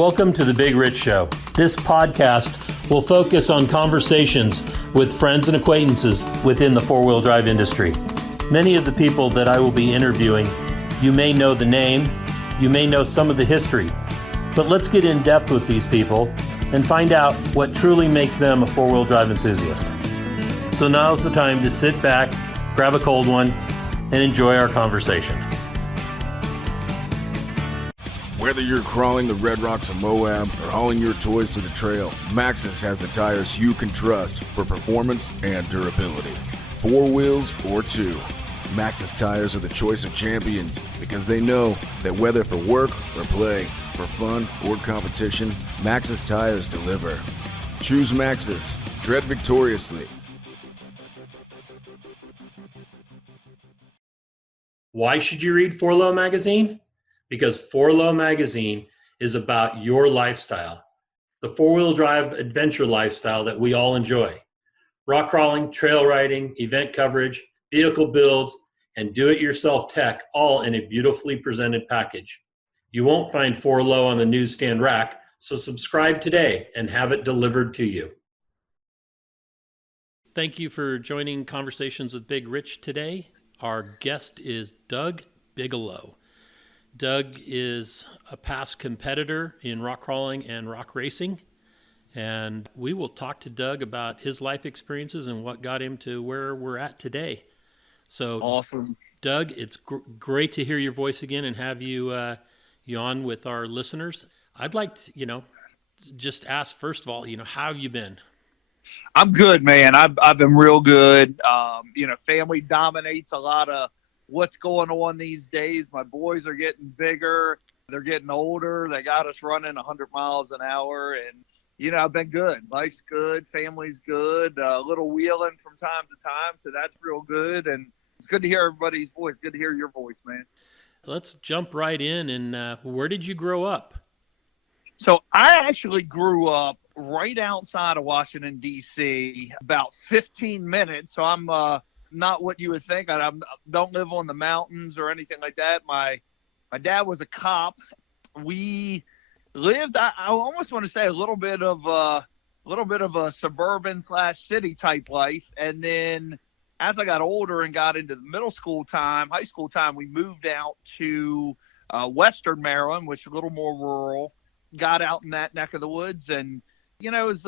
Welcome to The Big Rich Show. This podcast will focus on conversations with friends and acquaintances within the four-wheel drive industry. Many of the people that I will be interviewing, you may know the name, you may know some of the history, but let's get in depth with these people and find out what truly makes them a four-wheel drive enthusiast. So now's the time to sit back, grab a cold one, and enjoy our conversation. Whether you're crawling the red rocks of Moab or hauling your toys to the trail, Maxxis has the tires you can trust for performance and durability. 4 wheels or 2, Maxxis tires are the choice of champions because they know that whether for work or play, for fun or competition, Maxxis tires deliver. Choose Maxxis. Tread victoriously. Why should you read 4Low magazine? Because 4Low magazine is about your lifestyle, the four-wheel drive adventure lifestyle that we all enjoy. Rock crawling, trail riding, event coverage, vehicle builds, and do-it-yourself tech, all in a beautifully presented package. You won't find 4Low on the newsstand rack, so subscribe today and have it delivered to you. Thank you for joining Conversations with Big Rich today. Our guest is Doug Bigelow. Doug is a past competitor in rock crawling and rock racing, and we will talk to Doug about his life experiences and what got him to where we're at today. So, awesome, Doug, it's great to hear your voice again and have you on with our listeners. I'd like to, just ask first of all, how have you been? I'm good, man. I've been real good. Family dominates a lot of what's going on these days. My boys are getting bigger. They're getting older. They got us running 100 miles an hour. And, I've been good. Life's good. Family's good. A little wheeling from time to time. So that's real good. And it's good to hear everybody's voice. Good to hear your voice, man. Let's jump right in. And where did you grow up? So I actually grew up right outside of Washington, D.C., about 15 minutes. So I'm not what you would think. I don't live on the mountains or anything like that. My dad was a cop. We lived, I almost want to say, a little bit of a suburban / city type life. And then as I got older and got into the high school time, we moved out to Western Maryland, which is a little more rural. Got out in that neck of the woods, and it was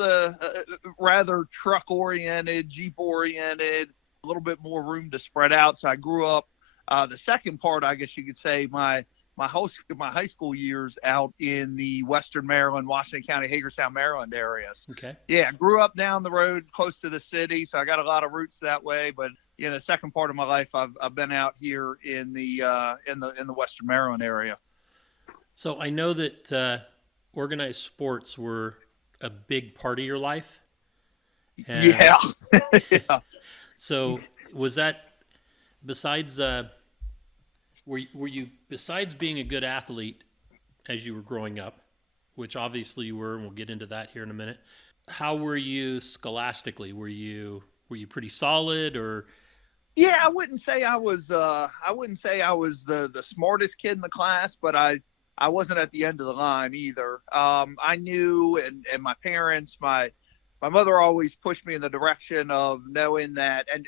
rather truck oriented, Jeep oriented, a little bit more room to spread out. So I grew up the second part, I guess you could say, my high school years out in the Western Maryland, Washington County, Hagerstown, Maryland areas. Okay. Yeah, grew up down the road close to the city, so I got a lot of roots that way. But the second part of my life, I've been out here in the Western Maryland area. So I know that organized sports were a big part of your life. And yeah. Yeah. So was that besides were you besides being a good athlete as you were growing up, which obviously you were, and we'll get into that here in a minute, how were you scholastically? Were you pretty solid? Or yeah, I wouldn't say I was the smartest kid in the class, but I wasn't at the end of the line either. I knew, and my parents, my mother always pushed me in the direction of knowing that, and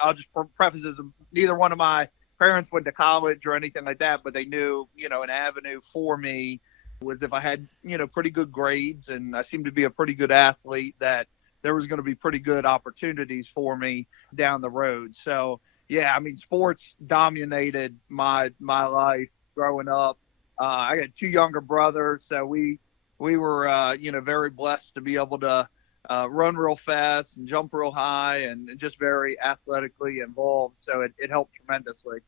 I'll just preface this, neither one of my parents went to college or anything like that, but they knew, an avenue for me was if I had, pretty good grades and I seemed to be a pretty good athlete, that there was going to be pretty good opportunities for me down the road. So, yeah, sports dominated my life growing up. I got 2 younger brothers, so we were, very blessed to be able to run real fast and jump real high and just very athletically involved. So it helped tremendously.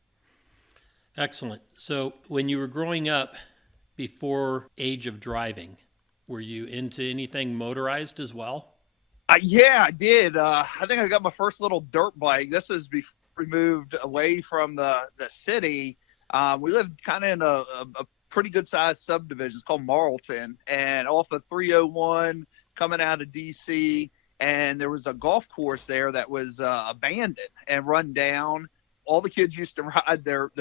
Excellent. So when you were growing up before age of driving, were you into anything motorized as well? Yeah, I did. I think I got my first little dirt bike. This is before we moved away from the city. We lived kind of in a pretty good sized subdivision. It's called Marlton, and off of 301 coming out of DC, and there was a golf course there that was abandoned and run down. All the kids used to ride their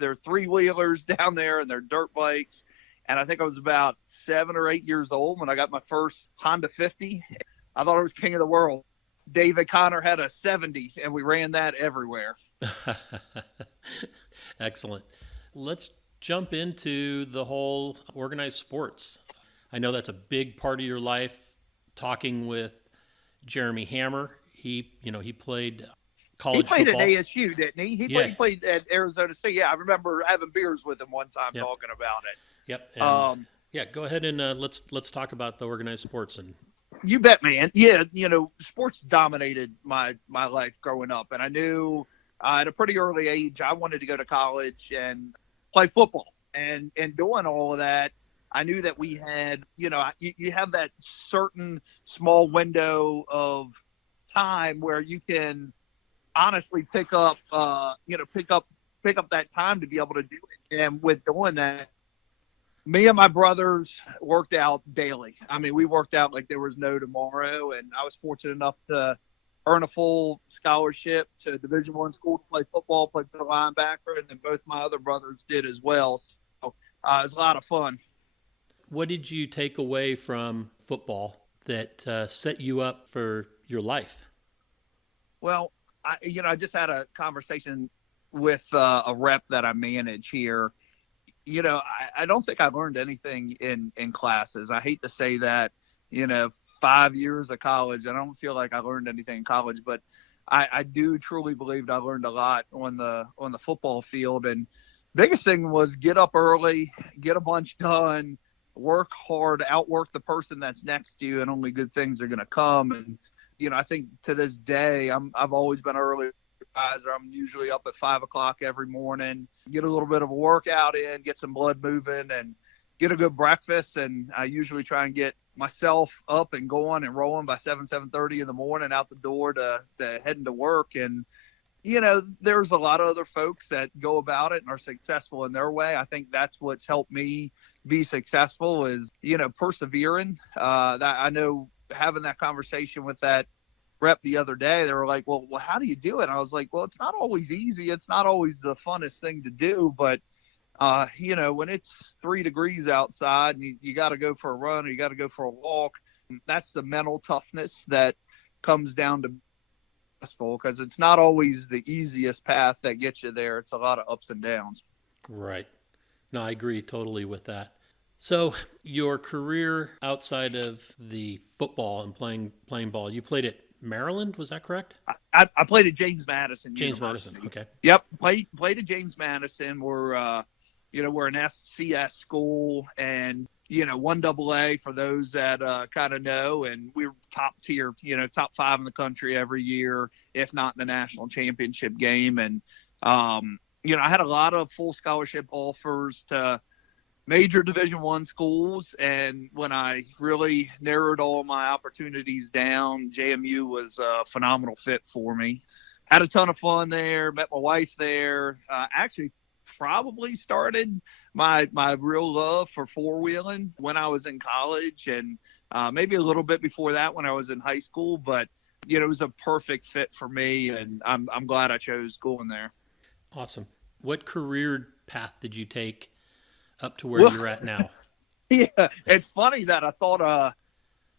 3-wheelers down there and their dirt bikes. And I think I was about 7 or 8 years old when I got my first Honda 50. I thought it was king of the world. David Connor had a 70, and we ran that everywhere. Excellent. Let's jump into the whole organized sports. I know that's a big part of your life. Talking with Jeremy Hammer, he played college football. He played football. at ASU, didn't he? He played at Arizona State. Yeah, I remember having beers with him one time talking about it. Yep. And, go ahead and let's talk about the organized sports. And you bet, man. Yeah, sports dominated my life growing up, and I knew at a pretty early age I wanted to go to college and play football. And doing all of that, I knew that we had, you have that certain small window of time where you can honestly pick up that time to be able to do it. And with doing that, me and my brothers worked out daily. I mean, we worked out like there was no tomorrow, and I was fortunate enough to earn a full scholarship to a Division I school to play football, play for the linebacker, and then both my other brothers did as well. So it was a lot of fun. What did you take away from football that set you up for your life? Well, I just had a conversation with a rep that I manage here. I don't think I learned anything in classes. I hate to say that, 5 years of college, I don't feel like I learned anything in college, but I do truly believe that I learned a lot on the football field. And biggest thing was get up early, get a bunch done, work hard, outwork the person that's next to you, and only good things are going to come. And, I think to this day, I've always been early riser. I'm usually up at 5 o'clock every morning, get a little bit of a workout in, get some blood moving, and get a good breakfast. And I usually try and get myself up and going and rolling by 7:30 in the morning out the door to heading to work. And, there's a lot of other folks that go about it and are successful in their way. I think that's what's helped me be successful is, persevering. That I know having that conversation with that rep the other day, they were like, well, how do you do it? And I was like, well, it's not always easy. It's not always the funnest thing to do, but when it's 3 degrees outside and you got to go for a run or you got to go for a walk, that's the mental toughness that comes down to successful, because it's not always the easiest path that gets you there. It's a lot of ups and downs. Right. No, I agree totally with that. So your career outside of the football and playing ball, you played at Maryland, was that correct? I played at James Madison. James University. Madison, okay. Yep, played at James Madison. We're an FCS school, and 1AA for those that kind of know, and we were top tier, top 5 in the country every year, if not in the national championship game. And I had a lot of full scholarship offers to major Division I schools, and when I really narrowed all my opportunities down, JMU was a phenomenal fit for me. Had a ton of fun there, met my wife there. Actually probably started my real love for four-wheeling when I was in college, and maybe a little bit before that when I was in high school, but it was a perfect fit for me, and I'm glad I chose going there. Awesome. What career path did you take up to where you're at now? Yeah, it's funny that I thought,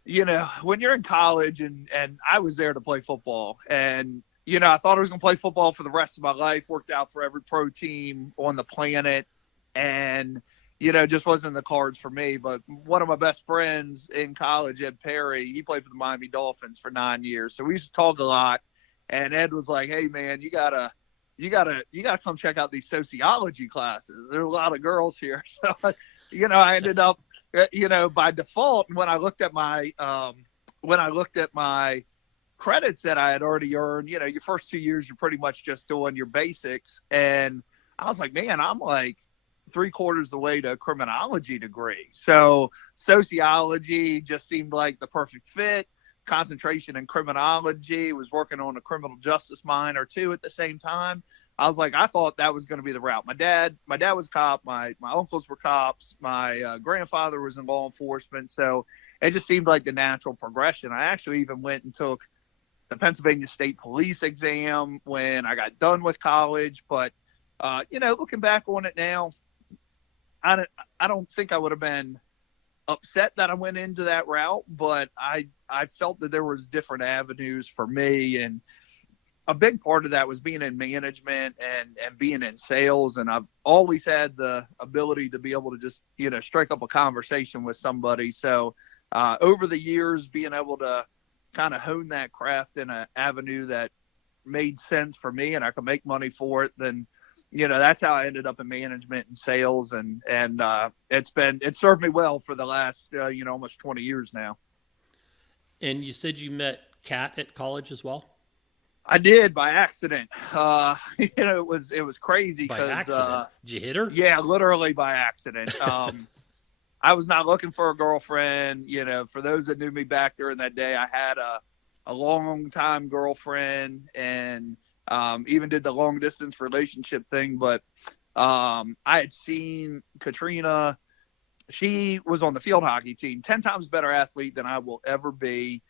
when you're in college, and I was there to play football, and, I thought I was going to play football for the rest of my life, worked out for every pro team on the planet, and, just wasn't in the cards for me. But one of my best friends in college, Ed Perry, he played for the Miami Dolphins for 9 years. So we used to talk a lot, and Ed was like, hey, man, you gotta come check out these sociology classes. There are a lot of girls here. So, I ended up, by default, when I looked at my credits that I had already earned, your first 2 years, you're pretty much just doing your basics. And I was like, man, I'm like 3/4 of the way to a criminology degree. So sociology just seemed like the perfect fit. Concentration in criminology, was working on a criminal justice minor too at the same time. I was like, I thought that was going to be the route. My dad was a cop. My uncles were cops. My grandfather was in law enforcement. So it just seemed like the natural progression. I actually even went and took the Pennsylvania State Police exam when I got done with college. But, looking back on it now, I don't think I would have been upset that I went into that route, but I felt that there was different avenues for me. And a big part of that was being in management and being in sales. And I've always had the ability to be able to just, strike up a conversation with somebody. So over the years, being able to kind of hone that craft in an avenue that made sense for me and I could make money for it, then, that's how I ended up in management and sales. And it served me well for the last, almost 20 years now. And you said you met Kat at college as well? I did, by accident. It was crazy. By accident? Did you hit her? Yeah, literally by accident. I was not looking for a girlfriend. For those that knew me back during that day, I had a long time girlfriend and even did the long distance relationship thing. But I had seen Katrina. She was on the field hockey team, 10 times better athlete than I will ever be.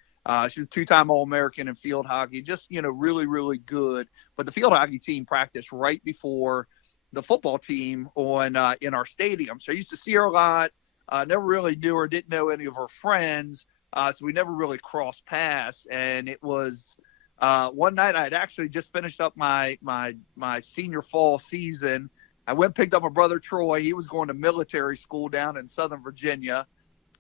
She was 2-time All-American in field hockey, just, really, really good. But the field hockey team practiced right before the football team in our stadium. So I used to see her a lot. Never really knew her, didn't know any of her friends. So we never really crossed paths. And it was one night I had actually just finished up my senior fall season. I went and picked up my brother Troy. He was going to military school down in Southern Virginia.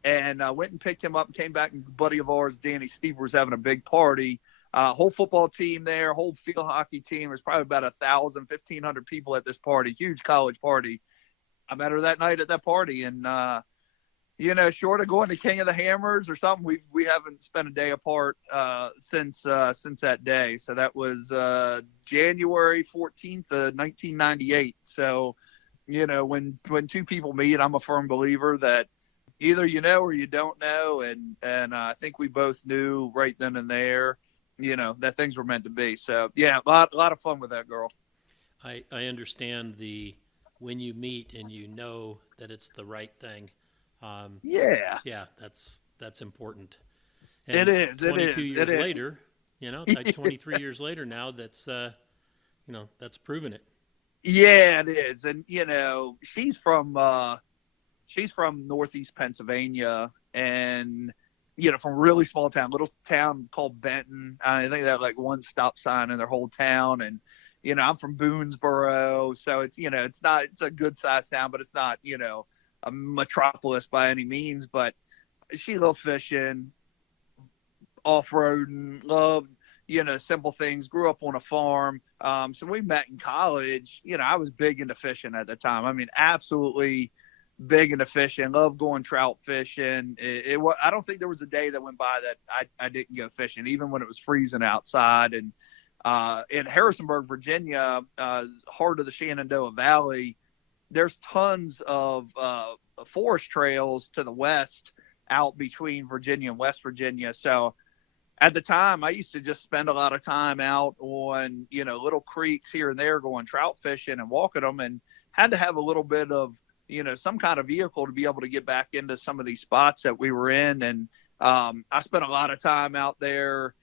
And I went and picked him up and came back, and a buddy of ours, Danny Steve, was having a big party. Whole football team there, whole field hockey team. There's probably about 1,500 people at this party, huge college party. I met her that night at that party. And, short of going to King of the Hammers or something, we haven't spent a day apart since that day. So that was January 14th, 1998. So, when two people meet, I'm a firm believer that either you know or you don't know, and I think we both knew right then and there, that things were meant to be. So yeah, a lot of fun with that girl. I understand when you meet and that it's the right thing. Yeah, that's important. And it is. 22 years later, like 23 years later now, that's proven it. Yeah, it is. And she's from Northeast Pennsylvania, and from a really small town, little town called Benton. I think they have like one stop sign in their whole town. And I'm from Boonesboro, so it's it's a good sized town, but it's not a metropolis by any means. But she loved fishing, off-roading, loved simple things. Grew up on a farm. So we met in college. I was big into fishing at the time. I mean, absolutely big into fishing, love going trout fishing. I don't think there was a day that went by that I didn't go fishing, even when it was freezing outside. And in Harrisonburg, Virginia, heart of the Shenandoah Valley, there's tons of forest trails to the west out between Virginia and West Virginia. So at the time, I used to just spend a lot of time out on, little creeks here and there going trout fishing and walking them, and had to have a little bit of some kind of vehicle to be able to get back into some of these spots that we were in. And I spent a lot of time out there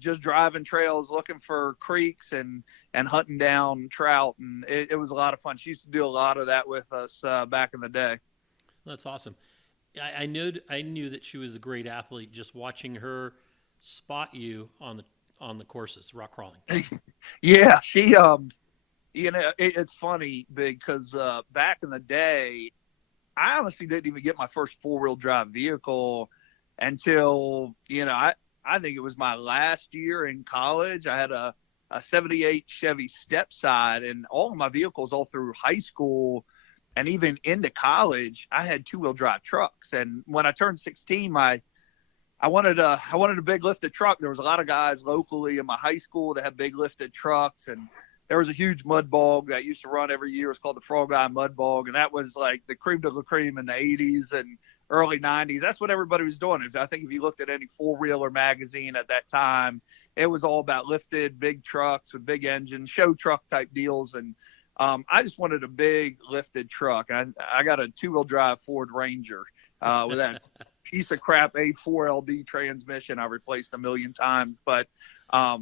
just driving trails, looking for creeks and hunting down trout. And it was a lot of fun. She used to do a lot of that with us back in the day. That's awesome. I knew that she was a great athlete just watching her spot you on the courses, rock crawling. Yeah, she it's funny because back in the day, I honestly didn't even get my first 4-wheel drive vehicle until, I think it was my last year in college. I had a 78 Chevy Stepside, and all of my vehicles all through high school and even into college, I had 2-wheel drive trucks. And when I turned 16, I wanted a big lifted truck. There was a lot of guys locally in my high school that had big lifted trucks, and there was a huge mud bog that used to run every year. It's called the Eye Mud Bog, and that was like the creme de la creme in the 80s and early 90s. That's what everybody was doing. I think if you looked at any four-wheeler magazine at that time, it was all about lifted big trucks with big engines, show truck type deals. And I just wanted a big lifted truck. And I got a 2-wheel drive Ford Ranger with that piece of crap A4LD transmission I replaced a million times. But my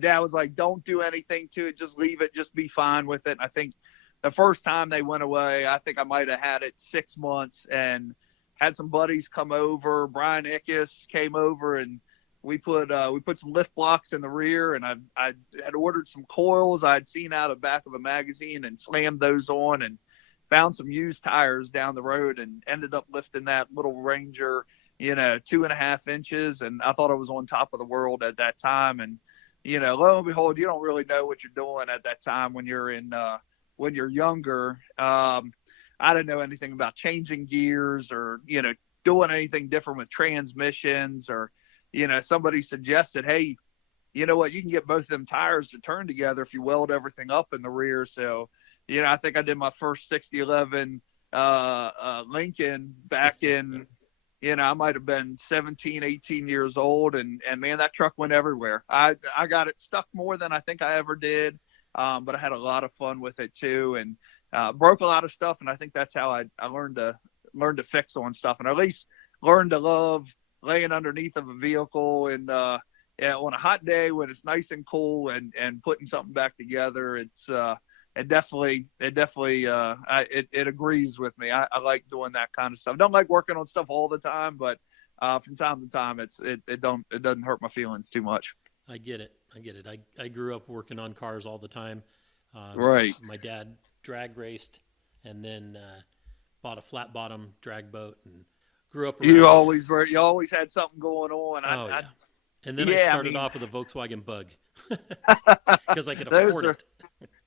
dad was like, don't do anything to it. Just leave it. Just be fine with it. And I think the first time they went away, I think I might have had it 6 months and had some buddies come over. Brian Ickes came over, and we put some lift blocks in the rear, and I had ordered some coils I'd seen out of the back of a magazine and slammed those on, and found some used tires down the road, and ended up lifting that little Ranger, 2.5 inches. And I thought I was on top of the world at that time. And, lo and behold, you don't really know what you're doing at that time when you're when you're younger. I didn't know anything about changing gears or, doing anything different with transmissions, or, somebody suggested, hey, you know what, you can get both of them tires to turn together if you weld everything up in the rear. So, I think I did my first 6011 Lincoln back in, I might have been 17, 18 years old. And man, that truck went everywhere. I got it stuck more than I think I ever did. But I had a lot of fun with it too, and broke a lot of stuff. And I think that's how I learned to fix on stuff, and at least learned to love laying underneath of a vehicle and on a hot day when it's nice and cool and putting something back together. It definitely agrees with me. I like doing that kind of stuff. I don't like working on stuff all the time, but from time to time, it doesn't hurt my feelings too much. I get it. I grew up working on cars all the time. Right. My dad drag raced, and then bought a flat bottom drag boat, and grew up around You always had something going on. Yeah. And then I started off with a Volkswagen Bug because I could afford it.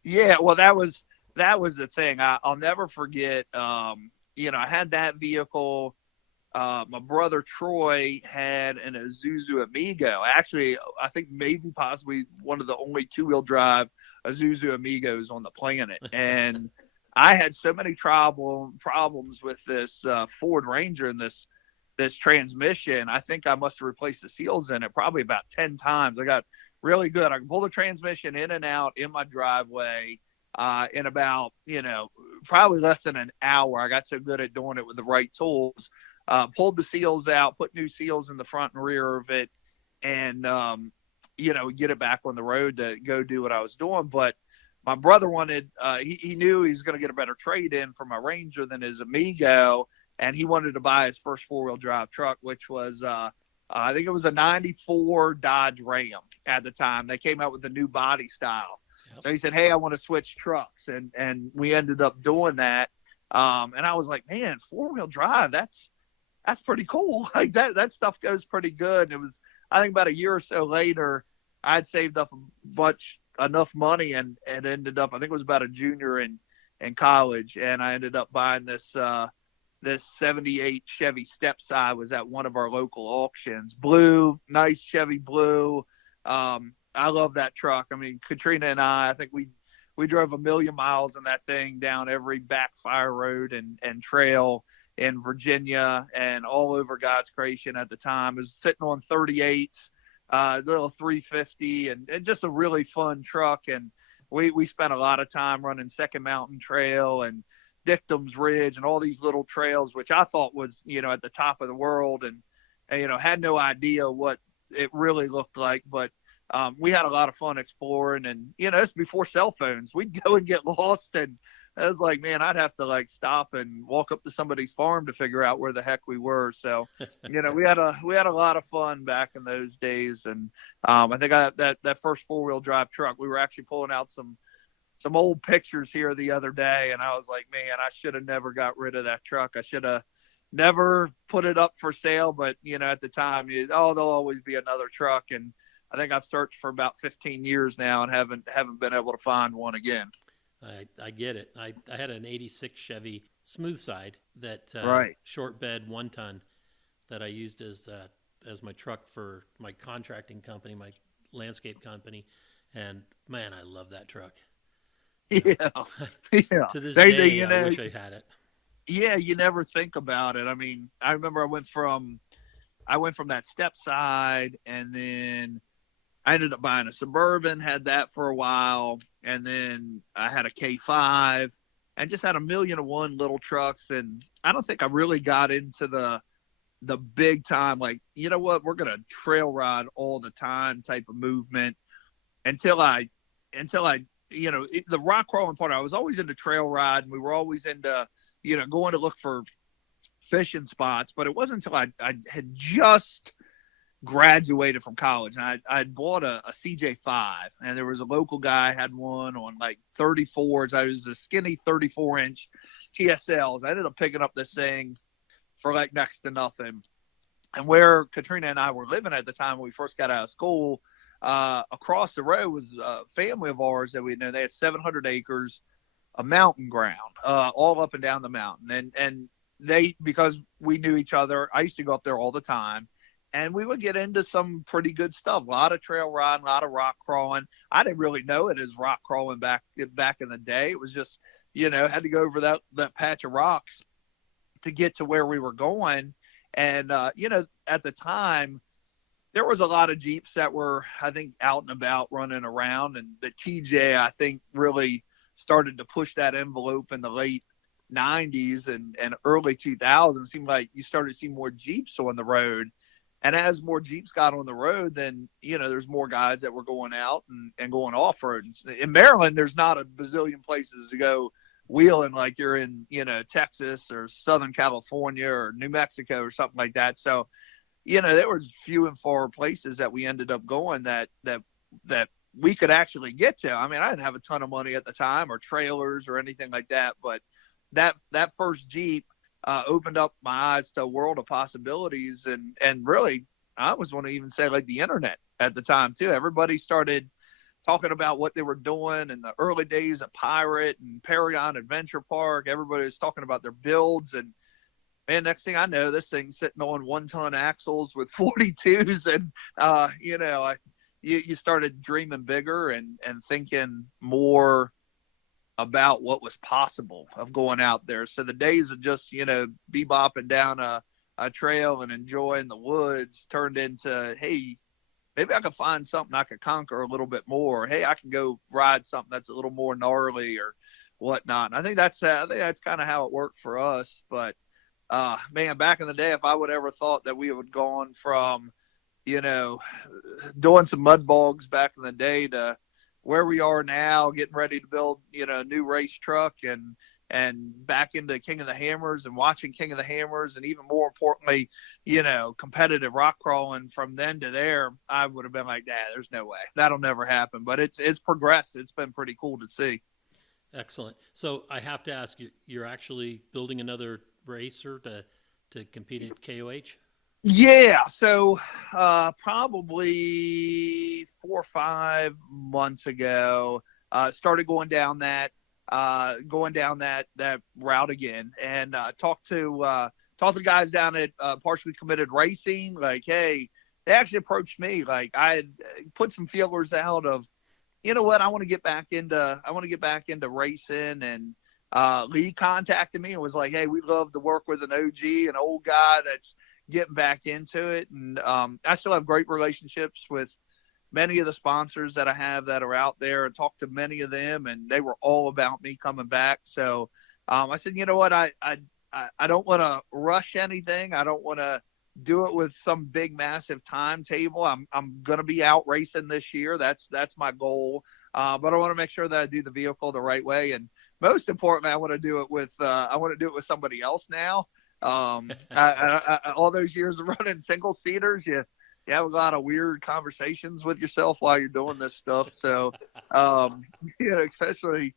Yeah, well, that was the thing. I'll never forget. I had that vehicle. My brother Troy had an Isuzu Amigo. Actually, I think maybe possibly one of the only two-wheel drive Isuzu Amigos on the planet. And I had so many problems with this Ford Ranger and this transmission. I think I must have replaced the seals in it probably about 10 times. I got really good. I can pull the transmission in and out in my driveway in about, probably less than an hour. I got so good at doing it with the right tools. Pulled the seals out, put new seals in the front and rear of it, and, get it back on the road to go do what I was doing. But my brother wanted, he knew he was going to get a better trade-in for my Ranger than his Amigo, and he wanted to buy his first four-wheel drive truck, which was, I think it was a 94 Dodge Ram at the time. They came out with a new body style. Yep. So he said, hey, I want to switch trucks. And we ended up doing that. And I was like, man, four-wheel drive, that's pretty cool. Like that stuff goes pretty good. And it was, I think about a year or so later, I'd saved up enough money and ended up, I think it was about a junior in college. And I ended up buying this 78 Chevy Stepside. Was at one of our local auctions. Blue, nice Chevy blue. I love that truck. I mean, Katrina and I think we drove 1 million miles in that thing down every backfire road and trail in Virginia and all over God's creation at the time. It was sitting on 38s, little 350, and just a really fun truck. And we spent a lot of time running Second Mountain Trail and Dictum's Ridge and all these little trails, which I thought was, at the top of the world, and had no idea what it really looked like. But we had a lot of fun exploring, and, it's before cell phones. We'd go and get lost, and I was like, man, I'd have to stop and walk up to somebody's farm to figure out where the heck we were. So, we had a lot of fun back in those days. And I think that first four-wheel drive truck, we were actually pulling out some old pictures here the other day, and I was like, man, I should have never got rid of that truck. I should have never put it up for sale. But, at the time, there'll always be another truck. And I think I've searched for about 15 years now and haven't been able to find one again. I get it. I had an 86 Chevy smooth side that short bed 1 ton that I used as my truck for my contracting company, my landscape company. And man, I love that truck. Yeah. Yeah. To this day, I wish I had it. Yeah. You never think about it. I mean, I remember I went from that step side, and then I ended up buying a Suburban, had that for a while. And then I had a K5 and just had 1,000,001 little trucks. And I don't think I really got into the big time, like, you know what, we're going to trail ride all the time type of movement until I, the rock crawling part. I was always into trail ride, and we were always into, going to look for fishing spots, but it wasn't until I had just graduated from college, and I'd bought a CJ5, and there was a local guy had one on like 34s. I was a skinny 34-inch TSLs. I ended up picking up this thing for like next to nothing. And where Katrina and I were living at the time when we first got out of school, across the road was a family of ours that we know. They had 700 acres of mountain ground, all up and down the mountain. And they, because we knew each other, I used to go up there all the time. And we would get into some pretty good stuff. A lot of trail riding, a lot of rock crawling. I didn't really know it as rock crawling back in the day. It was just, had to go over that patch of rocks to get to where we were going. And, at the time, there was a lot of Jeeps that were, I think, out and about running around. And the TJ, I think, really started to push that envelope in the late 90s and early 2000s. It seemed like you started to see more Jeeps on the road. And as more Jeeps got on the road, then, there's more guys that were going out and going off-road. In Maryland, there's not a bazillion places to go wheeling like you're in, Texas or Southern California or New Mexico or something like that. So, there was few and far places that we ended up going that we could actually get to. I mean, I didn't have a ton of money at the time or trailers or anything like that. But that first Jeep, opened up my eyes to a world of possibilities. And really, I was want to even say like the internet at the time too. Everybody started talking about what they were doing in the early days of Pirate and Paragon Adventure Park. Everybody was talking about their builds. And man, next thing I know, this thing's sitting on 1-ton axles with 42s. And, you started dreaming bigger and thinking more about what was possible of going out there. So the days of just, bebopping down a trail and enjoying the woods turned into, hey, maybe I could find something I could conquer a little bit more. Hey, I can go ride something that's a little more gnarly or whatnot. And I think that's kind of how it worked for us. But man, back in the day, if I would ever thought that we would gone from, doing some mud bogs back in the day to where we are now, getting ready to build, a new race truck and back into King of the Hammers and watching King of the Hammers. And even more importantly, competitive rock crawling from then to there, I would have been like, there's no way that'll never happen. But it's progressed. It's been pretty cool to see. Excellent. So I have to ask you, you're actually building another racer to compete at KOH? Yeah, so probably 4 or 5 months ago, started going down that route again, and talked to the guys down at Partially Committed Racing. Like, hey, they actually approached me. Like, I had put some feelers out of, I want to get back into racing, and Lee contacted me and was like, hey, we'd love to work with an OG, an old guy that's getting back into it. And I still have great relationships with many of the sponsors that I have that are out there, and talked to many of them, and they were all about me coming back. So I said, you know what, I don't want to rush anything. I don't want to do it with some big massive timetable. I'm going to be out racing this year. That's my goal. But I want to make sure that I do the vehicle the right way, and most importantly, I want to do it with somebody else now. All those years of running single seaters, you have a lot of weird conversations with yourself while you're doing this stuff. So, especially,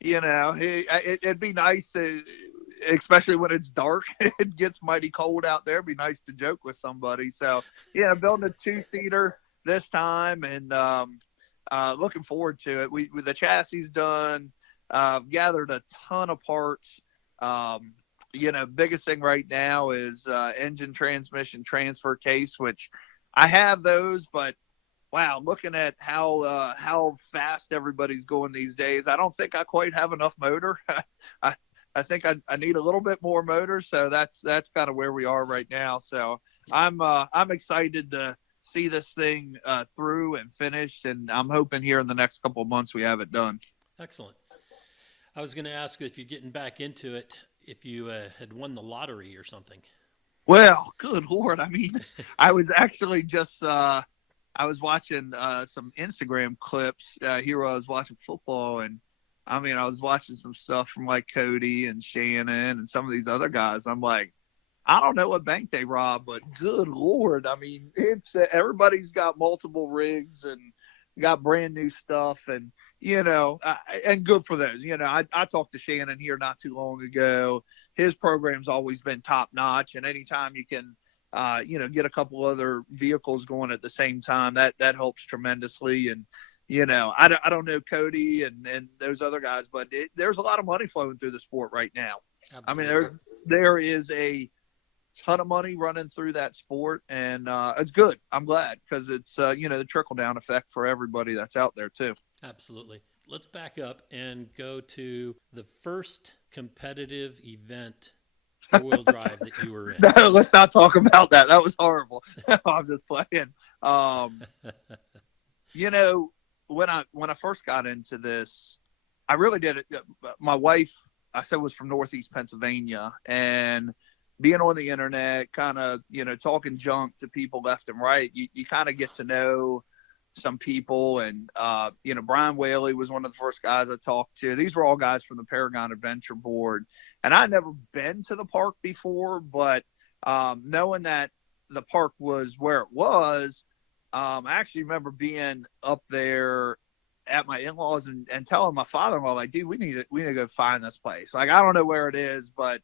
it'd be nice to, especially when it's dark, it gets mighty cold out there. It'd be nice to joke with somebody. So, building a 2-seater this time, and looking forward to it. With the chassis done, gathered a ton of parts. Biggest thing right now is engine, transmission, transfer case, which I have those, but wow, looking at how fast everybody's going these days, I don't think I quite have enough motor. I think I need a little bit more motor, so that's kind of where we are right now. So I'm excited to see this thing through and finished, and I'm hoping here in the next couple of months we have it done. Excellent. I was going to ask if you're getting back into it, if you had won the lottery or something. Well, good Lord. I mean, I was actually just, I was watching some Instagram clips here while I was watching football. And I was watching some stuff from like Cody and Shannon and some of these other guys. I'm like, I don't know what bank they robbed, but good Lord. I mean, it's everybody's got multiple rigs and got brand new stuff. And, and good for those. I talked to Shannon here not too long ago. His program's always been top notch. And anytime you can, get a couple other vehicles going at the same time, that helps tremendously. And, I don't know Cody and those other guys, but there's a lot of money flowing through the sport right now. Absolutely. I mean, there is a ton of money running through that sport, and it's good. I'm glad, because it's the trickle down effect for everybody that's out there too. Absolutely. Let's back up and go to the first competitive event, four-wheel drive, that you were in. No, let's not talk about that. That was horrible. I'm just playing. When I first got into this, I really did it. My wife, I said, was from Northeast Pennsylvania, and being on the internet, kind of, talking junk to people left and right, you kind of get to know some people. And, Brian Whaley was one of the first guys I talked to. These were all guys from the Paragon Adventure Board. And I'd never been to the park before, but knowing that the park was where it was, I actually remember being up there at my in-laws and telling my father-in-law, like, dude, we need to go find this place. Like, I don't know where it is, but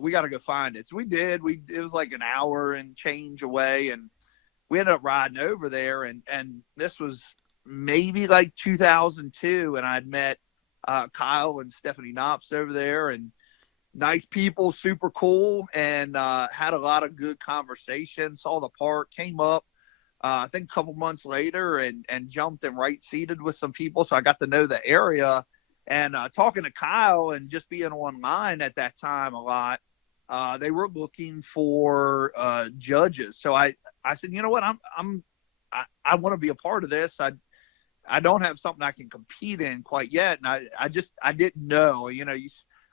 we got to go find it. So we did. It was like an hour and change away, and we ended up riding over there. And this was maybe like 2002, and I'd met Kyle and Stephanie Knops over there, and nice people, super cool, and had a lot of good conversation. Saw the park, came up, I think a couple months later, and jumped and right seated with some people. So I got to know the area. And talking to Kyle and just being online at that time a lot, they were looking for judges. So I said, you know what, I want to be a part of this. I don't have something I can compete in quite yet, and I didn't know.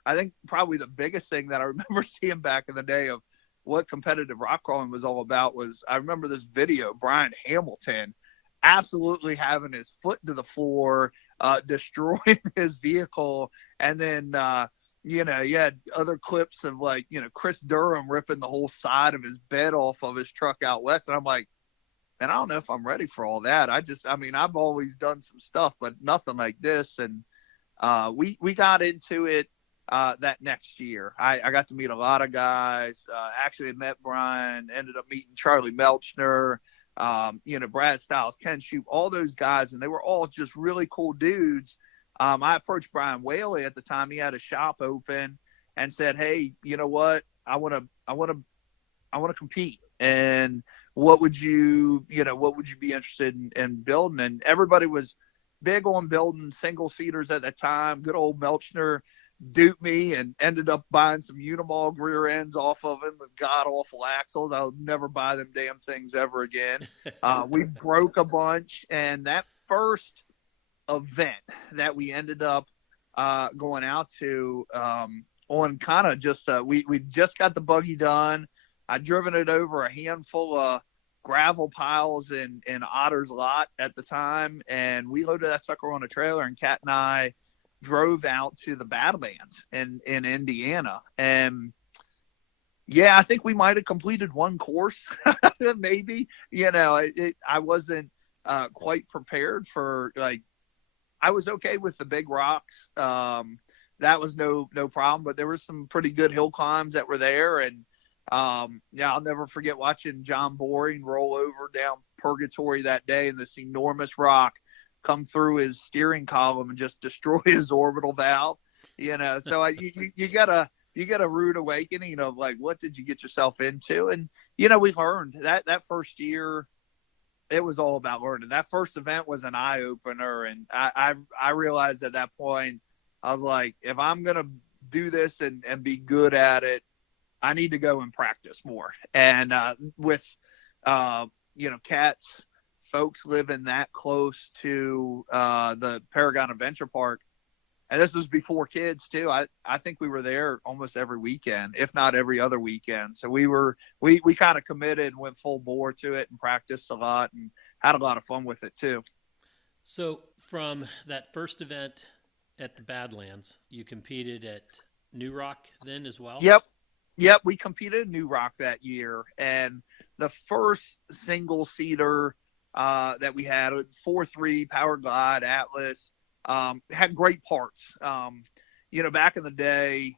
I think probably the biggest thing that I remember seeing back in the day of what competitive rock crawling was all about was, I remember this video, Brian Hamilton absolutely having his foot to the floor, destroying his vehicle. And then, you had other clips of, like, Chris Durham ripping the whole side of his bed off of his truck out west. And I'm like, man, I don't know if I'm ready for all that. I've always done some stuff, but nothing like this. And we got into it that next year. I got to meet a lot of guys. Actually had met Brian, ended up meeting Charlie Melchner, Brad Stiles, Ken Shoup, all those guys, and they were all just really cool dudes. I approached Brian Whaley at the time. He had a shop open, and said, hey, you know what? I want to compete. And what would you be interested in building? And everybody was big on building single seaters at that time. Good old Melchner duped me and ended up buying some Unimog rear ends off of him with god awful axles. I'll never buy them damn things ever again. We broke a bunch, and that first event that we ended up going out to on kind of just we just got the buggy done. I'd driven it over a handful of gravel piles in Otter's Lot at the time, and we loaded that sucker on a trailer, and Kat and I drove out to the Badlands in Indiana. And yeah, I think we might have completed one course, maybe. I wasn't quite prepared for, like, I was okay with the big rocks. That was no problem, but there were some pretty good hill climbs that were there. And I'll never forget watching John Boring roll over down Purgatory that day, and this enormous rock come through his steering column and just destroy his orbital valve. So you got a rude awakening of, like, what did you get yourself into? And we learned that first year. It was all about learning. That first event was an eye opener, and I realized at that point, I was like, if I'm gonna do this and be good at it, I need to go and practice more. And with Kat's folks living that close to the Paragon Adventure Park, and this was before kids too. I think we were there almost every weekend, if not every other weekend. So we kind of committed and went full bore to it and practiced a lot and had a lot of fun with it too. So from that first event at the Badlands, you competed at New Rock then as well? Yep. Yep, we competed in New Rock that year, and the first single seater that we had, a 4.3 Power Glide Atlas, had great parts. Back in the day,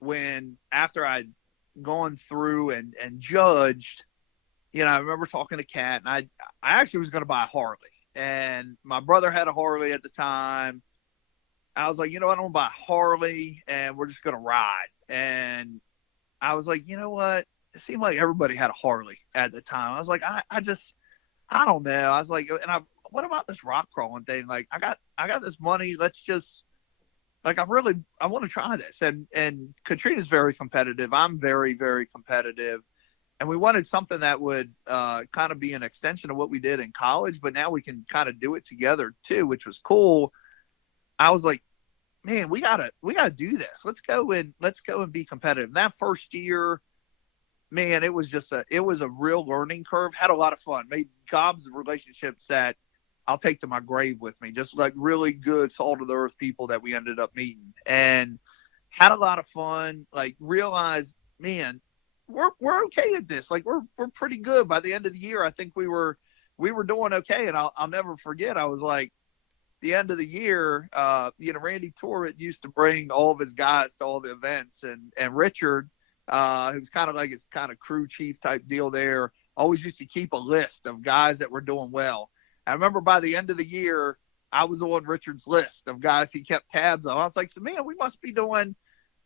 when after I'd gone through and judged, I remember talking to Kat, and I actually was going to buy a Harley, and my brother had a Harley at the time. I was like, I'm going to buy a Harley, and we're just going to ride. And I was like, you know what? It seemed like everybody had a Harley at the time. I was like, I don't know. I was like, what about this rock crawling thing? Like, I got this money. Let's just, like, I want to try this. And Katrina's very competitive. I'm very, very competitive. And we wanted something that would kind of be an extension of what we did in college, but now we can kind of do it together too, which was cool. I was like, man, we gotta do this. Let's go and be competitive. And that first year, man, it was a real learning curve. Had a lot of fun. Made jobs and relationships that I'll take to my grave with me. Just like really good, salt of the earth people that we ended up meeting, and had a lot of fun. Like, realized, man, we're okay at this. Like, we're pretty good. By the end of the year, I think we were doing okay. And I'll never forget. I was like, the end of the year, Randy Torrett used to bring all of his guys to all the events, and Richard, who's kind of like his kind of crew chief type deal there, always used to keep a list of guys that were doing well. I remember by the end of the year, I was on Richard's list of guys he kept tabs on. I was like, so, man, we must be doing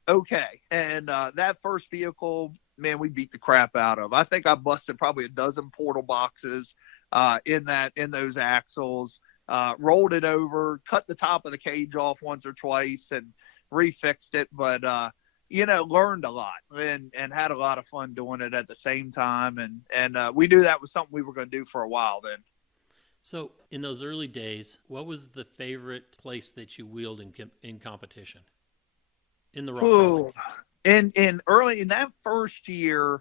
okay. And that first vehicle, man, we beat the crap out of. I think I busted probably a dozen portal boxes in those axles. Rolled it over, cut the top of the cage off once or twice, and refixed it. But learned a lot and had a lot of fun doing it at the same time. And we knew that was something we were going to do for a while then. So in those early days, what was the favorite place that you wheeled in competition? In the rock crawling? In that first year,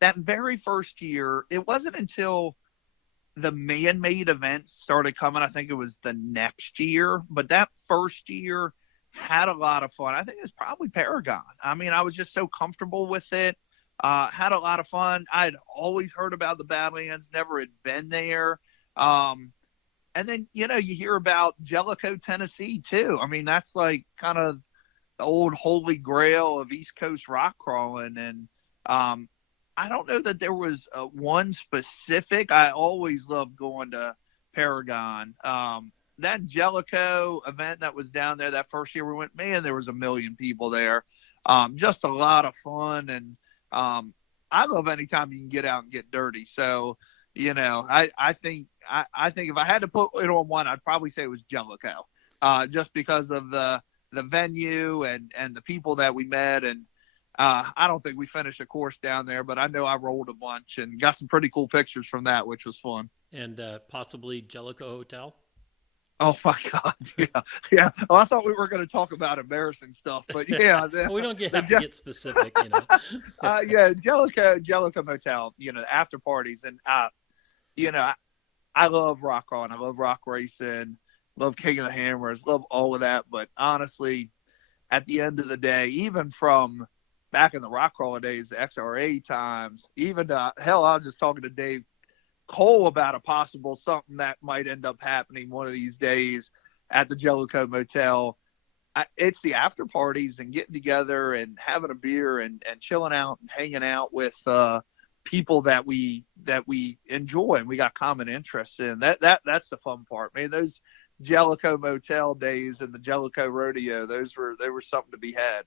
that very first year, it wasn't until the man-made events started coming. I think it was the next year, but that first year had a lot of fun. I think it was probably Paragon. I mean, I was just so comfortable with it. Had a lot of fun. I had always heard about the Badlands, never had been there. And then, you hear about Jellico, Tennessee too. I mean, that's like kind of the old holy grail of East Coast rock crawling. And, I don't know that there was one specific. I always loved going to Paragon. That Jellico event that was down there that first year we went, man, there was 1 million people there. Just a lot of fun. And I love anytime you can get out and get dirty. So, I think if I had to put it on one, I'd probably say it was Jellico, just because of the venue and the people that we met. And I don't think we finished a course down there, but I know I rolled a bunch and got some pretty cool pictures from that, which was fun. And possibly Jellico Hotel? Oh, my God. Yeah. Oh, I thought we were going to talk about embarrassing stuff, but yeah. Well, we don't have to get specific, Yeah, Jellico Motel, the after parties. And, I love rock crawling. I love rock racing, love King of the Hammers, love all of that. But honestly, at the end of the day, even from back in the rock crawler days, the XRA times, even hell, I was just talking to Dave Cole about a possible something that might end up happening one of these days at the Jellico Motel. It's the after parties and getting together and having a beer and chilling out and hanging out with people that we enjoy and we got common interests in. That's the fun part, man. Those Jellico Motel days and the Jellico Rodeo, they were something to be had.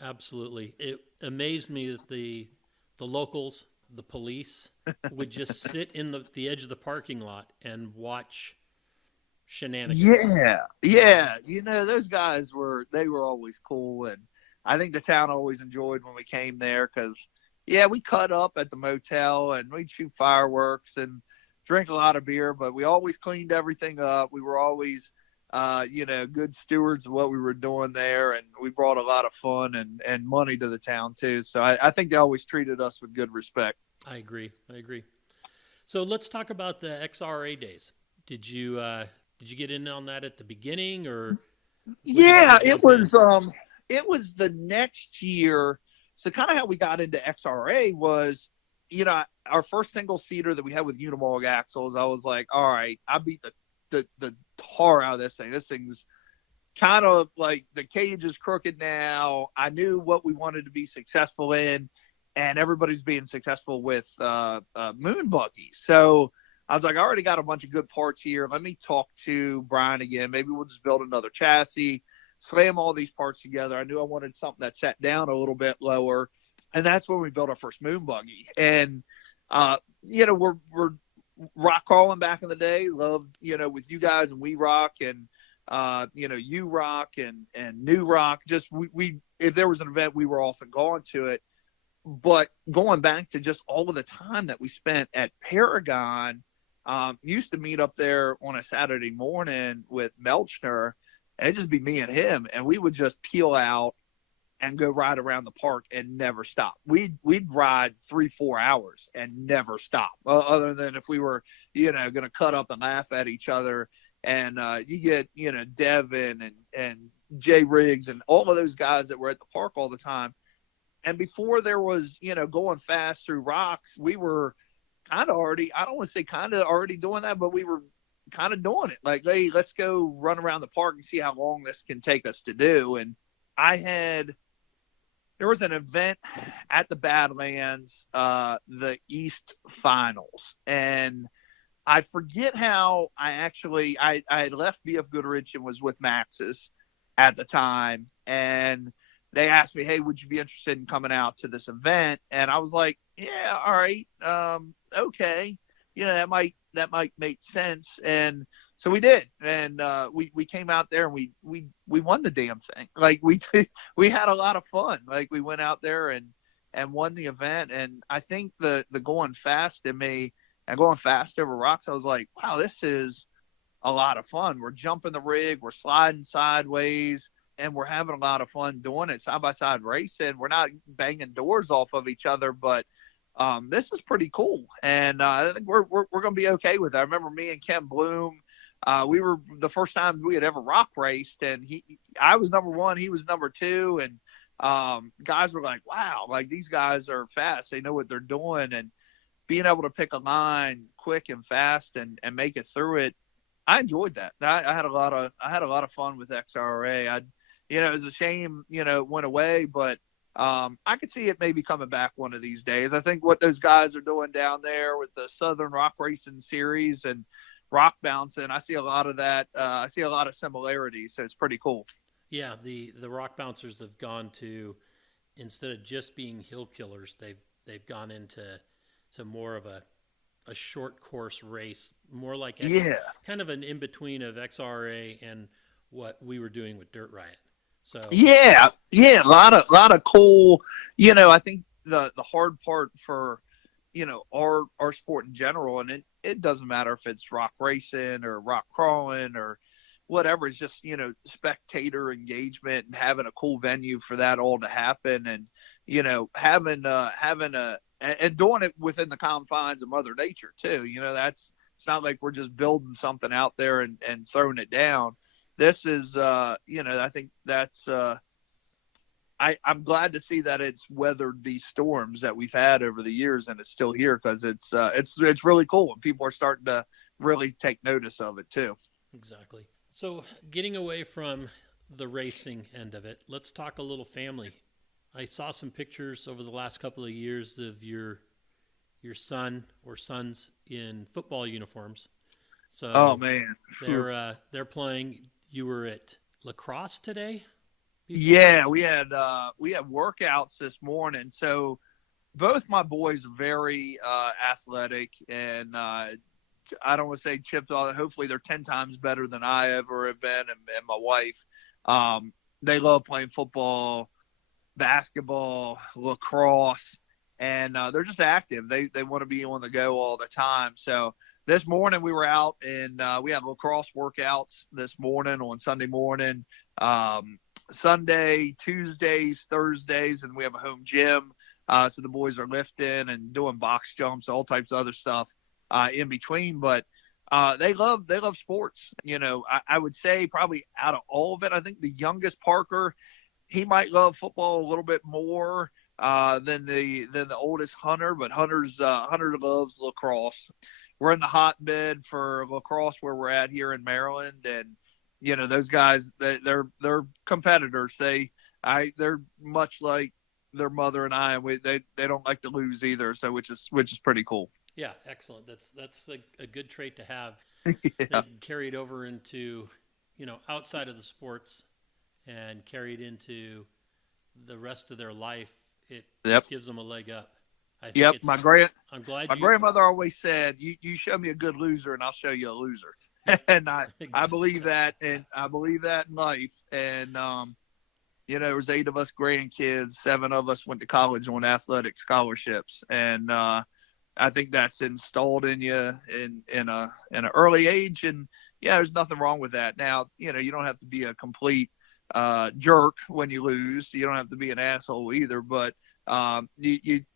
Absolutely. It amazed me that the locals, the police, would just sit in the edge of the parking lot and watch shenanigans. Yeah. Those guys were always cool. And I think the town always enjoyed when we came there because, we cut up at the motel and we'd shoot fireworks and drink a lot of beer, but we always cleaned everything up. We were always good stewards of what we were doing there, and we brought a lot of fun and money to the town too. So I think they always treated us with good respect. I agree. So let's talk about the XRA days. Did you get in on that at the beginning, or? Yeah, it was. it was the next year. So kind of how we got into XRA was, our first single seater that we had with Unibog axles. I was like, all right, I beat the tar out of this thing. This thing's kind of like the cage is crooked now. I knew what we wanted to be successful in, and everybody's being successful with moon buggies. So I was like, I already got a bunch of good parts here. Let me talk to Brian again. Maybe we'll just build another chassis, slam all these parts together. I knew I wanted something that sat down a little bit lower. And that's when we built our first moon buggy. And, we're rock crawling back in the day. Loved, with you guys, and we rock, and, you rock and new rock. Just we if there was an event, we were often going to it. But going back to just all of the time that we spent at Paragon, used to meet up there on a Saturday morning with Melchner, and it'd just be me and him, and we would just peel out and go ride around the park and never stop. We'd ride 3-4 hours and never stop, other than if we were, going to cut up and laugh at each other. And you get, Devin and Jay Riggs and all of those guys that were at the park all the time. And before there was, going fast through rocks, we were kind of already, I don't want to say kind of already doing that, but we were kind of doing it. Like, hey, let's go run around the park and see how long this can take us to do. And there was an event at the Badlands, the East Finals. And I forget how I had left BF Goodrich and was with Max's at the time. And they asked me, hey, would you be interested in coming out to this event? And I was like, yeah, all right. Okay. That might make sense. And so we did. And we came out there, and we won the damn thing. Like we had a lot of fun. Like we went out there and won the event. And I think the going fast in me and going fast over rocks, I was like, wow, this is a lot of fun. We're jumping the rig, we're sliding sideways, and we're having a lot of fun doing it side-by-side racing. We're not banging doors off of each other, but this is pretty cool. And I think we're going to be okay with it. I remember me and Ken Bloom, we were the first time we had ever rock raced, and I was number one, he was number two, and guys were like, wow, like these guys are fast. They know what they're doing, and being able to pick a line quick and fast and make it through it, I enjoyed that. I had a lot of fun with XRA. It was a shame, it went away, but I could see it maybe coming back one of these days. I think what those guys are doing down there with the Southern Rock Racing Series and rock bouncing, I see a lot of that. I see a lot of similarities, so it's pretty cool. Yeah, the rock bouncers have gone to, instead of just being hill killers, they've gone into more of a short course race, more like kind of an in-between of XRA and what we were doing with Dirt Riot. So yeah, a lot of cool. I think the hard part for our sport in general, and it doesn't matter if it's rock racing or rock crawling or whatever, it's just spectator engagement and having a cool venue for that all to happen, and having and doing it within the confines of Mother Nature too. It's not like we're just building something out there and throwing it down. This is, I think that's, I'm glad to see that it's weathered these storms that we've had over the years, and it's still here, because it's really cool, and people are starting to really take notice of it too. Exactly. So getting away from the racing end of it, let's talk a little family. I saw some pictures over the last couple of years of your son or sons in football uniforms. So oh man, they're playing. You were at lacrosse today? Yeah, we had workouts this morning. So both my boys are very athletic, and I don't want to say chipped on. Hopefully they're 10 times better than I ever have been, and my wife. They love playing football, basketball, lacrosse, and they're just active. They want to be on the go all the time. So this morning we were out, and we had lacrosse workouts this morning on Sunday morning, Sunday, Tuesdays, Thursdays, and we have a home gym. So the boys are lifting and doing box jumps, all types of other stuff in between. But they love sports. I would say probably out of all of it, I think the youngest Parker, he might love football a little bit more than the oldest Hunter, but Hunter loves lacrosse. We're in the hotbed for lacrosse where we're at here in Maryland, and those guys, they're competitors. They're much like their mother and I, and they don't like to lose either. So which is pretty cool. Yeah, excellent. That's a good trait to have. Yeah. That carried over into outside of the sports and carried into the rest of their life. It gives them a leg up. I think I'm glad my grandmother always said, you show me a good loser and I'll show you a loser. And I believe that, and I believe that in life. And there was 8 of us grandkids, 7 of us went to college on athletic scholarships, and I think that's installed in you in an early age. And there's nothing wrong with that. Now, you don't have to be a complete jerk when you lose. You don't have to be an asshole either, but I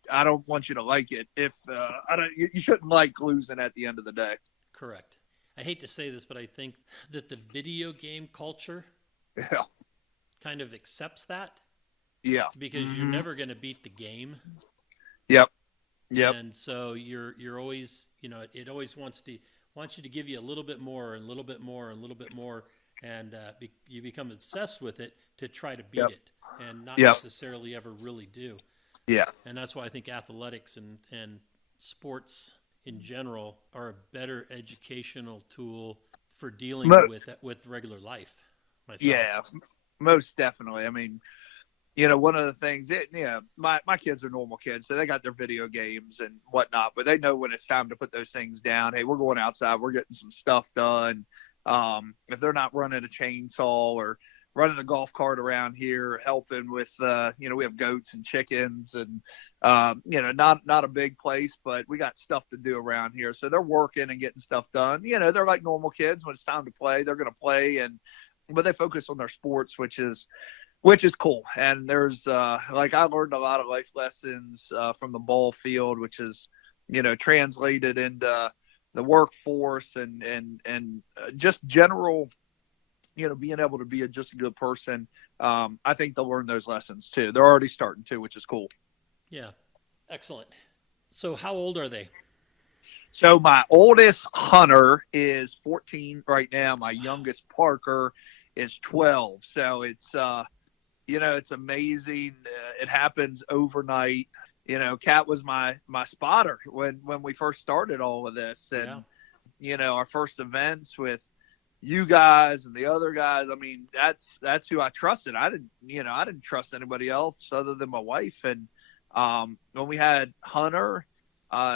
don't want you to like it. If you shouldn't like losing at the end of the day. Correct. I hate to say this, but I think that the video game culture kind of accepts that. Yeah. Because you're never going to beat the game. Yep. And so you're always, it always wants you to give you a little bit more and a little bit more and a little bit more, and you become obsessed with it to try to beat it, and not necessarily ever really do. Yeah. And that's why I think athletics and sports in general are a better educational tool for dealing with regular life. Myself. Yeah, most definitely. I mean, one of the things, my kids are normal kids, so they got their video games and whatnot, but they know when it's time to put those things down. Hey, we're going outside, we're getting some stuff done. If they're not running a chainsaw or running the golf cart around here, helping with, we have goats and chickens and, not a big place, but we got stuff to do around here. So they're working and getting stuff done. They're like normal kids. When it's time to play, they're going to play, but they focus on their sports, which is cool. And there's, I learned a lot of life lessons from the ball field, which is, translated into the workforce and just general, being able to be just a good person. I think they'll learn those lessons too. They're already starting to, which is cool. Yeah. Excellent. So how old are they? So my oldest Hunter is 14 right now. My youngest Parker is 12. So it's, it's amazing. It happens overnight. Kat was my spotter when we first started all of this. And, our first events with you guys and the other guys, I mean, that's who I trusted. I didn't trust anybody else other than my wife. And when we had Hunter,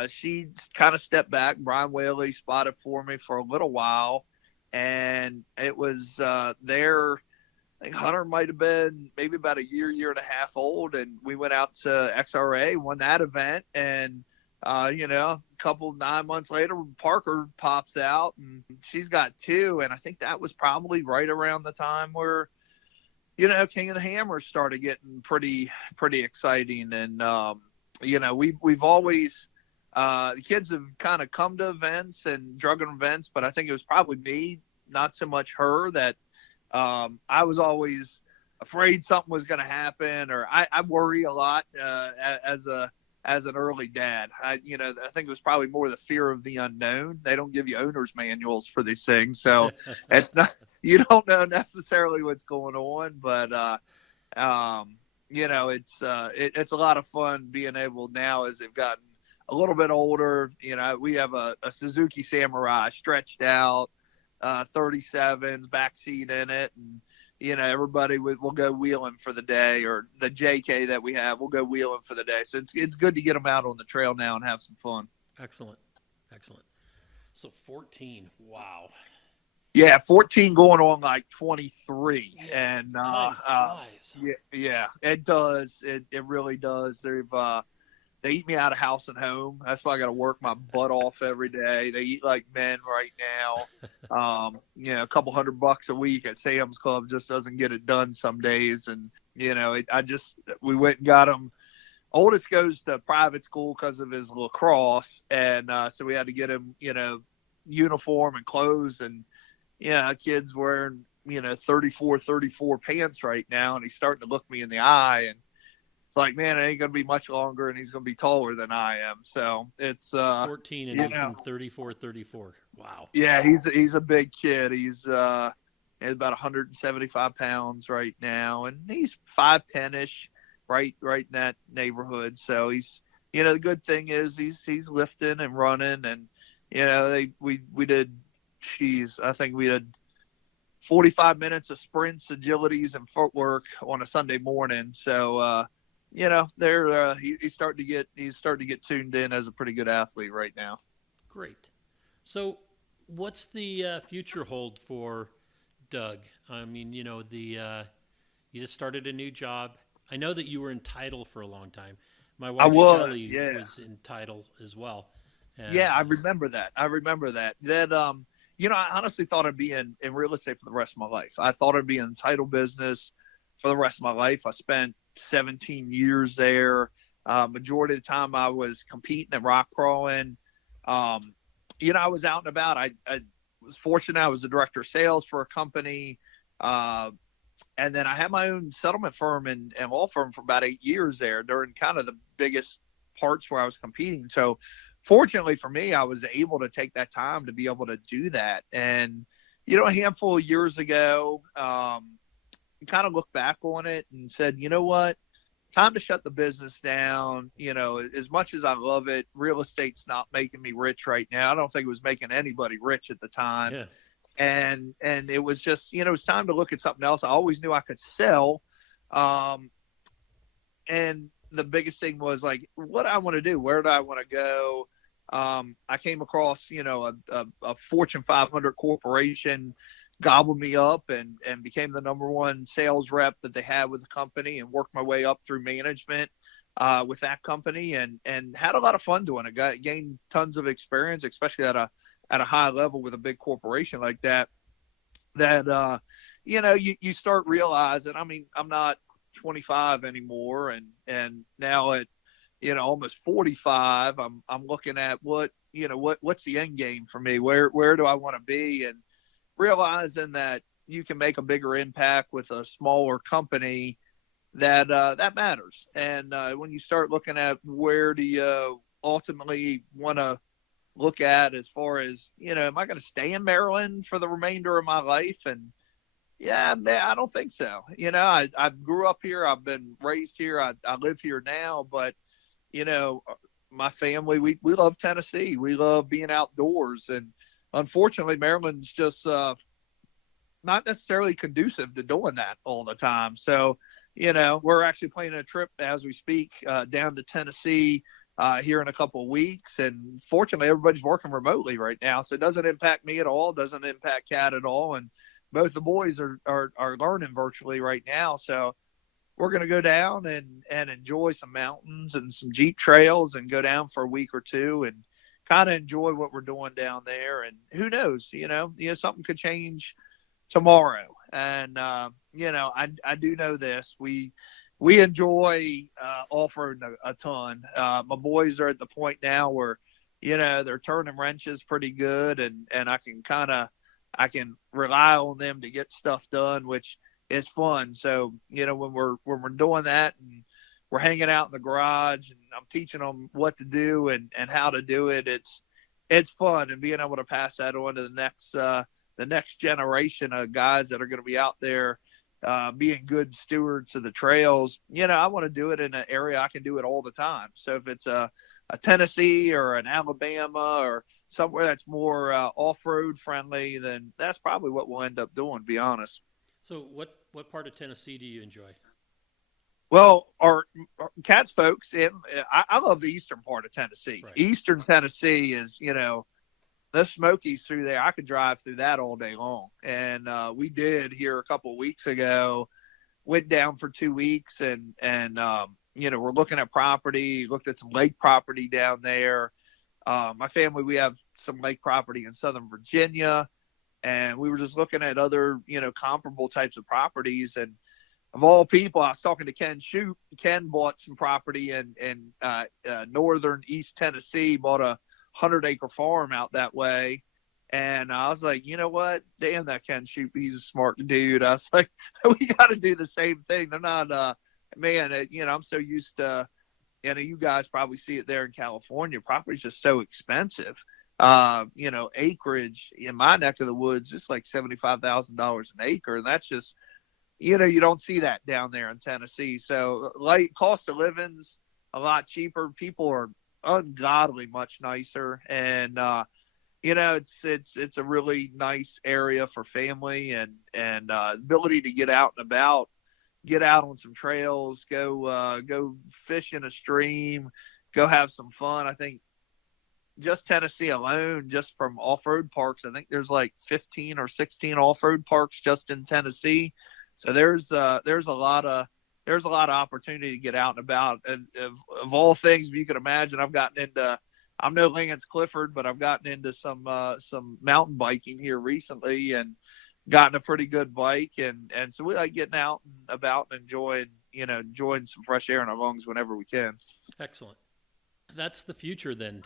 she kind of stepped back. Brian Whaley spotted for me for a little while. And it was there. I think Hunter might have been maybe about a year and a half old, and we went out to XRA, won that event, and a couple 9 months later, Parker pops out, and she's got 2, and I think that was probably right around the time where King of the Hammers started getting pretty exciting, and we've always the kids have kind of come to events and drug events, but I think it was probably me, not so much her, that I was always afraid something was going to happen, or I worry a lot as an early dad. I think it was probably more the fear of the unknown. They don't give you owner's manuals for these things, so it's not, you don't know necessarily what's going on, but it's a lot of fun being able now as they've gotten a little bit older. We have a Suzuki Samurai stretched out. 37s, backseat in it, and everybody will go wheeling for the day, or the JK that we have will go wheeling for the day. So it's good to get them out on the trail now and have some fun. Excellent. So 14, wow. Yeah, 14 going on like 23, and time flies. Yeah, it does. It really does. They eat me out of house and home. That's why I got to work my butt off every day. They eat like men right now. A couple $100 a week at Sam's Club just doesn't get it done some days. And, we went and got him. Oldest goes to private school because of his lacrosse. And so we had to get him, uniform and clothes. And, kids wearing 34 pants right now, and he's starting to look me in the eye, and it's like, man, it ain't going to be much longer, and he's going to be taller than I am. So it's, He's 14 and you he's know, in 34. Wow. yeah, he's a big kid. He's about 175 pounds right now, and he's 5'10" ish, right in that neighborhood. So he's, the good thing is he's lifting and running, and we did, I think we did 45 minutes of sprints, agilities, and footwork on a Sunday morning. So he's starting to get tuned in as a pretty good athlete right now. Great. So what's the future hold for Doug? I mean, you just started a new job. I know that you were in title for a long time. My wife Shelly was in title as well. And, I remember that. That I honestly thought I'd be in real estate for the rest of my life. I thought I'd be in the title business for the rest of my life. I spent 17 years there. Majority of the time I was competing and rock crawling. I was out and about. I was fortunate. I was the director of sales for a company. And then I had my own settlement firm and law firm for about 8 years there during kind of the biggest parts where I was competing. So fortunately for me, I was able to take that time to be able to do that. And, a handful of years ago, kind of looked back on it and said, you know what, time to shut the business down. As much as I love it, real estate's not making me rich right now. I don't think it was making anybody rich at the time. Yeah. And it was just, it was time to look at something else. I always knew I could sell. And the biggest thing was like, what I want to do, where do I want to go? I came across, a Fortune 500 corporation gobbled me up and became the number one sales rep that they had with the company, and worked my way up through management with that company, and had a lot of fun doing it. Gained tons of experience, especially at a high level with a big corporation like that. You start realizing, I mean, I'm not 25 anymore, and now at almost 45, I'm looking at what's the end game for me? Where do I want to be? And realizing that you can make a bigger impact with a smaller company, that matters. And when you start looking at where do you ultimately want to look at, as far as, am I going to stay in Maryland for the remainder of my life? And yeah, I don't think so. I grew up here. I've been raised here. I live here now, but my family, we love Tennessee. We love being outdoors. And unfortunately, Maryland's just not necessarily conducive to doing that all the time. So, we're actually planning a trip as we speak down to Tennessee here in a couple of weeks. And fortunately, everybody's working remotely right now. So it doesn't impact me at all, doesn't impact Kat at all. And both the boys are learning virtually right now. So we're going to go down and enjoy some mountains and some Jeep trails, and go down for a week or two and kind of enjoy what we're doing down there. And who knows, something could change tomorrow. And, I do know this, we enjoy off-roading a ton. My boys are at the point now where, they're turning wrenches pretty good, and I can rely on them to get stuff done, which is fun. So, when we're doing that and we're hanging out in the garage and I'm teaching them what to do and how to do it, it's fun. And being able to pass that on to the next generation of guys that are going to be out there being good stewards of the trails. I want to do it in an area I can do it all the time. So if it's a Tennessee or an Alabama or somewhere that's more off-road friendly, then that's probably what we'll end up doing, to be honest. So what part of Tennessee do you enjoy? Well, our Kat's folks, I love the eastern part of Tennessee. Right. Eastern Tennessee is, the Smokies through there. I could drive through that all day long. And we did here a couple of weeks ago, went down for 2 weeks and we're looking at property, looked at some lake property down there. My family, we have some lake property in Southern Virginia, and we were just looking at other, comparable types of properties. And of all people, I was talking to Ken Shoup. Ken bought some property in northern East Tennessee, bought a 100-acre farm out that way. And I was like, you know what? Damn, that Ken Shoot, he's a smart dude. I was like, we got to do the same thing. They're not, I'm so used to, you guys probably see it there in California. Property's just so expensive. Acreage in my neck of the woods, it's like $75,000 an acre. And that's just, you don't see that down there in Tennessee. So like cost of living's a lot cheaper. People are ungodly much nicer. And, it's a really nice area for family and ability to get out and about, get out on some trails, go fish in a stream, go have some fun. I think just Tennessee alone, just from off-road parks, I think there's like 15 or 16 off-road parks just in Tennessee. So there's a lot of opportunity to get out and about. And of all things you could imagine, I'm no Lance Clifford, but I've gotten into some mountain biking here recently and gotten a pretty good bike. And so we like getting out and about and enjoying some fresh air in our lungs whenever we can. Excellent. That's the future then,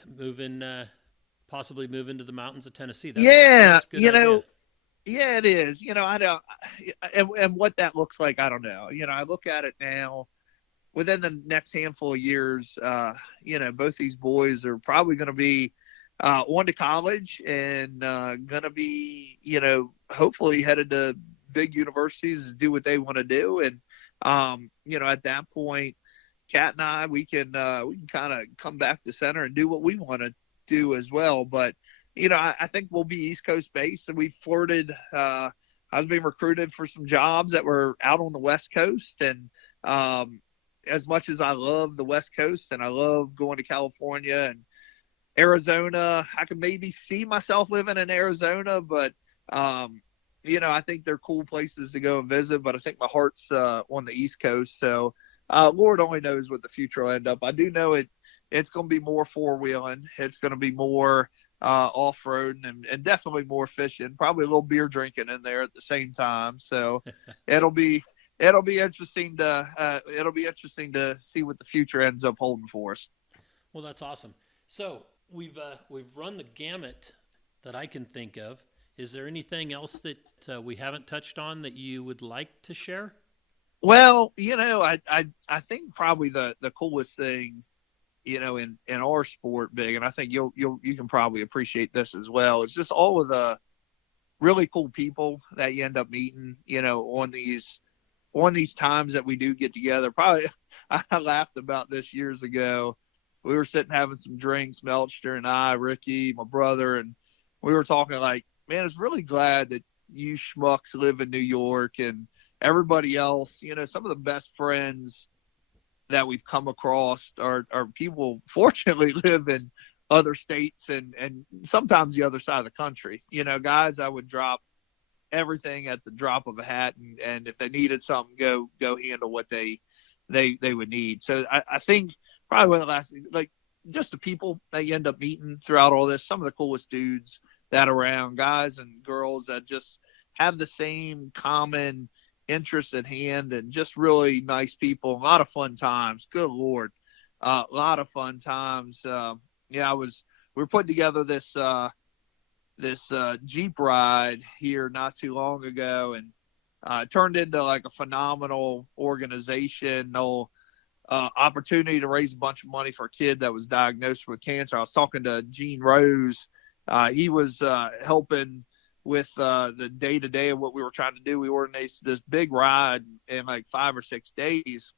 possibly move into the mountains of Tennessee. That's a good idea. Yeah, it is. I don't, and what that looks like, I don't know. I look at it now. Within the next handful of years, both these boys are probably going to be on to college and going to be, hopefully headed to big universities to do what they want to do. And, at that point, Kat and I, we can kind of come back to center and do what we want to do as well. But, I think we'll be East Coast based, and we flirted. I was being recruited for some jobs that were out on the West Coast, and as much as I love the West Coast and I love going to California and Arizona, I could maybe see myself living in Arizona, but, I think they're cool places to go and visit, but I think my heart's on the East Coast. So Lord only knows what the future will end up. I do know it's going to be more four-wheeling. It's going to be more off-roading and definitely more fishing, probably a little beer drinking in there at the same time. So it'll be interesting to see what the future ends up holding for us. Well, that's awesome. So we've run the gamut that I can think of. Is there anything else that we haven't touched on that you would like to share? Well, I think probably the coolest thing, in our sport, Big, and I think you can probably appreciate this as well. It's just all of the really cool people that you end up meeting, on these times that we do get together. Probably I laughed about this years ago. We were sitting having some drinks, Melchner and I, Ricky, my brother, and we were talking like, man, I was really glad that you schmucks live in New York and everybody else, some of the best friends that we've come across are people fortunately live in other states and sometimes the other side of the country. Guys I would drop everything at the drop of a hat and if they needed something, go handle what they would need. So I think probably one of the last, like, just the people that you end up meeting throughout all this, some of the coolest dudes that are around, guys and girls that just have the same common interest at hand and just really nice people. A lot of fun times. Good Lord. A lot of fun times. We were putting together this Jeep ride here not too long ago, and it turned into like a phenomenal organizational opportunity to raise a bunch of money for a kid that was diagnosed with cancer. I was talking to Gene Rose. He was helping with the day-to-day of what we were trying to do. We organized this big ride in like 5 or 6 days.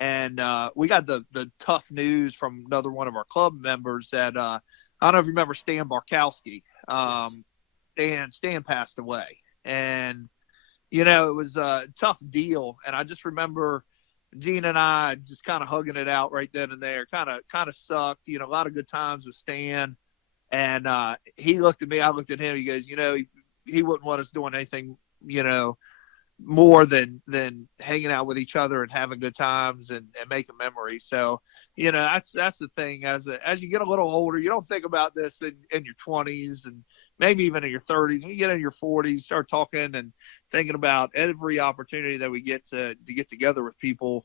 And we got the tough news from another one of our club members that I don't know if you remember Stan Barkowski. Yes. Stan passed away. And, it was a tough deal. And I just remember Gene and I just kind of hugging it out right then and there. Kind of sucked. A lot of good times with Stan. And he looked at me, I looked at him. He goes, he wouldn't want us doing anything, more than hanging out with each other and having good times and making memories. So, that's the thing. As you get a little older, you don't think about this in your 20s and maybe even in your 30s. When you get in your 40s, start talking and thinking about every opportunity that we get to get together with people.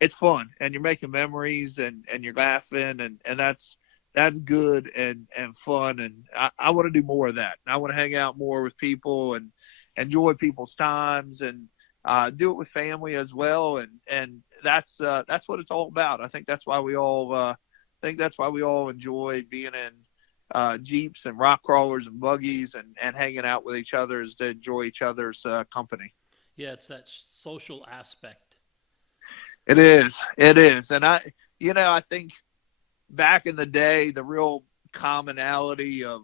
It's fun, and you're making memories and you're laughing, and that's that's good and fun. And I want to do more of that. I want to hang out more with people and enjoy people's times and do it with family as well. And that's what it's all about. I think that's why we all enjoy being in Jeeps and rock crawlers and buggies and hanging out with each other, is to enjoy each other's company. Yeah, it's that social aspect. It is. It is. And I think back in the day, the real commonality of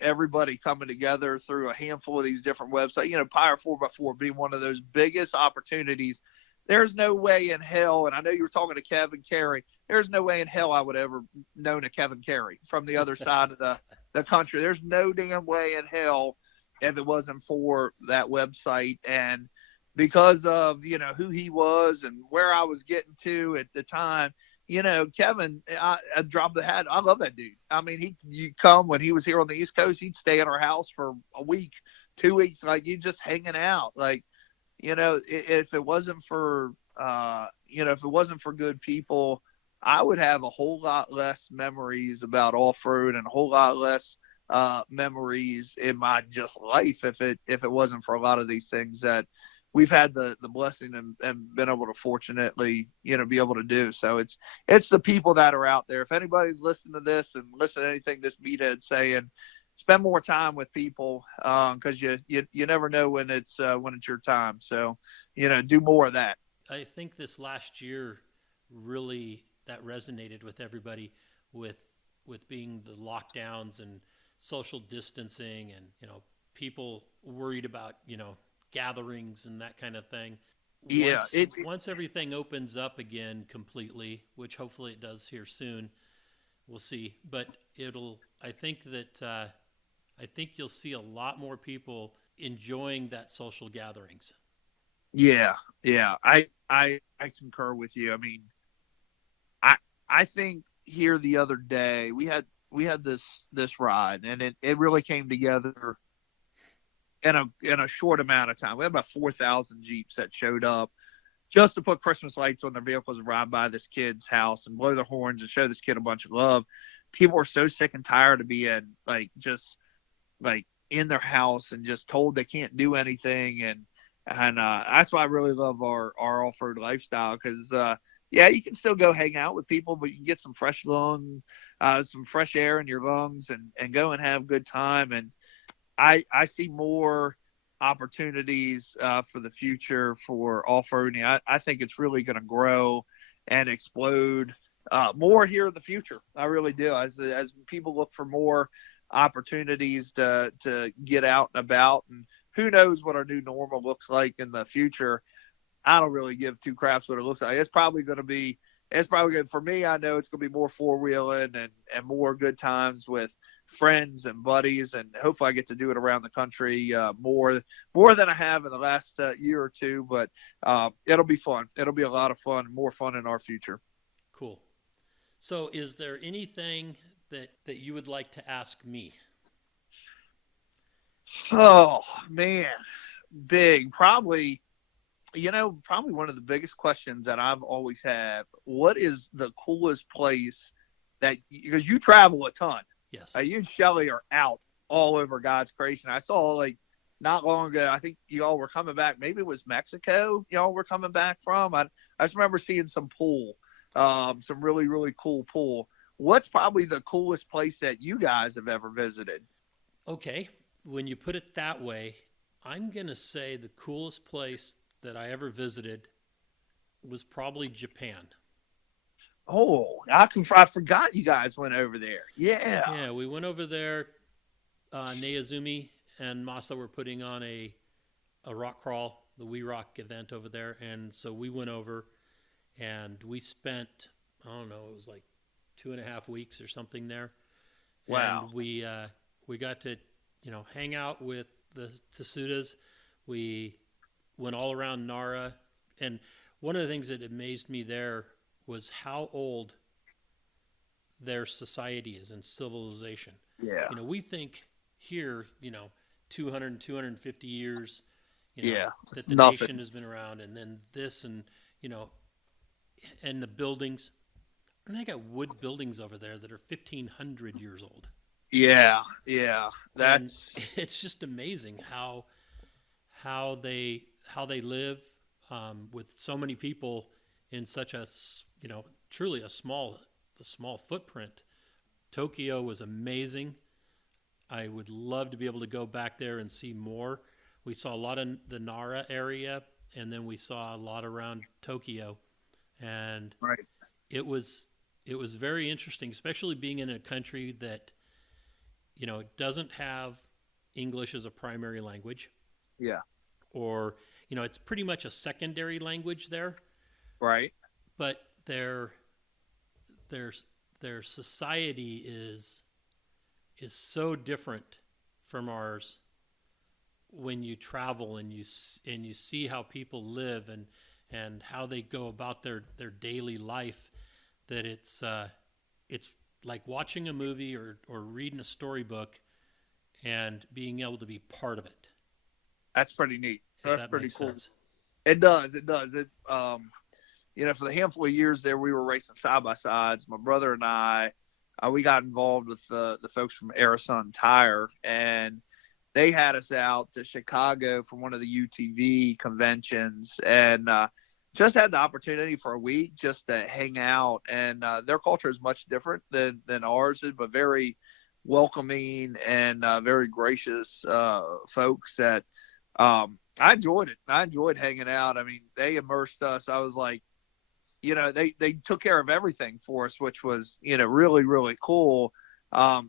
everybody coming together through a handful of these different websites, Pyre 4x4 being one of those biggest opportunities. There's no way in hell, and I know you were talking to Kevin Carey, there's no way in hell I would ever known a Kevin Carey from the other side of the country. There's no damn way in hell if it wasn't for that website. And because of, who he was and where I was getting to at the time, Kevin, I dropped the hat. I love that dude. I mean, you come when he was here on the East Coast, he'd stay at our house for a week, 2 weeks, like you just hanging out. Like, if it wasn't for, good people, I would have a whole lot less memories about off-road and a whole lot less memories in my just life if it wasn't for a lot of these things that we've had the blessing and been able to fortunately, be able to do. So it's the people that are out there. If anybody's listening to this and listen to anything this meathead's saying, spend more time with people, because you never know when it's your time. So, do more of that. I think this last year really that resonated with everybody with being the lockdowns and social distancing and, people worried about, gatherings and that kind of thing. Yeah. Once everything opens up again completely, which hopefully it does here soon, we'll see. But I think you'll see a lot more people enjoying that social gatherings. Yeah. I concur with you. I mean, I think here the other day we had this ride, and it really came together in a short amount of time. We had about 4,000 Jeeps that showed up just to put Christmas lights on their vehicles and ride by this kid's house and blow their horns and show this kid a bunch of love. People are so sick and tired of being just in their house and just told they can't do anything. And that's why I really love our off-road lifestyle, because you can still go hang out with people, but you can get some fresh air in your lungs and go and have a good time. And I see more opportunities for the future for off-roading. I think it's really going to grow and explode more here in the future. I really do. As people look for more opportunities to get out and about, and who knows what our new normal looks like in the future. I don't really give two craps what it looks like. It's probably good for me. I know it's going to be more four-wheeling and more good times with friends and buddies, and hopefully I get to do it around the country more than I have in the last year or two. But it'll be fun. It'll be a lot of fun, more fun in our future. Cool. So is there anything that you would like to ask me? Oh, man. Big. Probably one of the biggest questions that I've always had, what is the coolest place because you travel a ton. Yes. You and Shelly are out all over God's creation. I saw not long ago, I think y'all were coming back. Maybe it was Mexico y'all were coming back from. I just remember seeing some pool, some really, really cool pool. What's probably the coolest place that you guys have ever visited? Okay. When you put it that way, I'm going to say the coolest place that I ever visited was probably Japan. Oh, I forgot you guys went over there. Yeah. Yeah, we went over there. Neazumi and Masa were putting on a rock crawl, the We Rock event over there. And so we went over and we spent, I don't know, it was like 2.5 weeks or something there. Wow. And we got to, hang out with the Tsudas. We went all around Nara. And one of the things that amazed me there was how old their society is and civilization. Yeah. We think here, 200, 250 years, that the nothing. nation has been around, and then this and, and the buildings. And they got wood buildings over there that are 1,500 years old. Yeah. And it's just amazing how they live with so many people in such a, truly a small footprint. Tokyo was amazing. I would love to be able to go back there and see more. We saw a lot in the Nara area, and then we saw a lot around Tokyo, and Right. it was very interesting, especially being in a country that doesn't have English as a primary language. Yeah. Or it's pretty much a secondary language there. Right. But their society is so different from ours when you travel and you see how people live and how they go about their daily life, that it's like watching a movie or reading a storybook and being able to be part of it. That's pretty neat. That's pretty cool. Sense. It does. It for the handful of years there, we were racing side by sides. My brother and I, we got involved with the folks from Arizona Tire, and they had us out to Chicago for one of the UTV conventions, and just had the opportunity for a week just to hang out. And their culture is much different than ours, but very welcoming and very gracious folks that I enjoyed it. I enjoyed hanging out. I mean, they immersed us. I was like, they took care of everything for us, which was, really, really cool.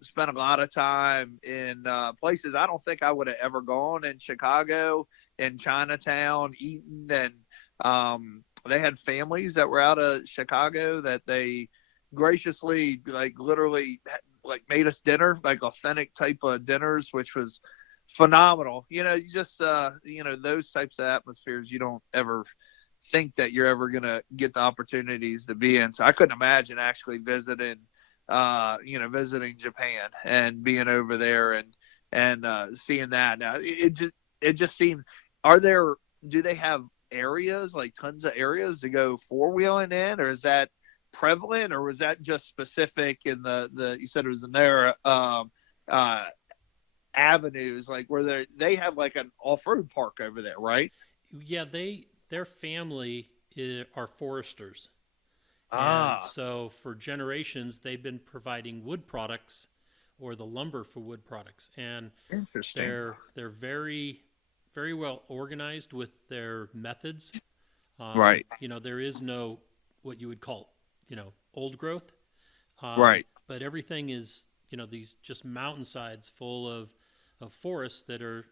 Spent a lot of time in places I don't think I would have ever gone in Chicago, in Chinatown, eating. And they had families that were out of Chicago that they graciously, literally, made us dinner, authentic type of dinners, which was phenomenal. You just, those types of atmospheres, you don't ever think that you're ever going to get the opportunities to be in. So I couldn't imagine actually visiting Japan and being over there and seeing that. Now it just seemed, do they have areas, tons of areas to go four-wheeling in, or is that prevalent, or was that just specific in the you said it was in their avenues, where they have an off-road park over there, right? Yeah, their family are foresters. Ah. And so for generations, they've been providing wood products or the lumber for wood products. And Interesting. they're very, very well organized with their methods. Right. There is no what you would call, old growth. Right. But everything is, these just mountainsides full of forests that are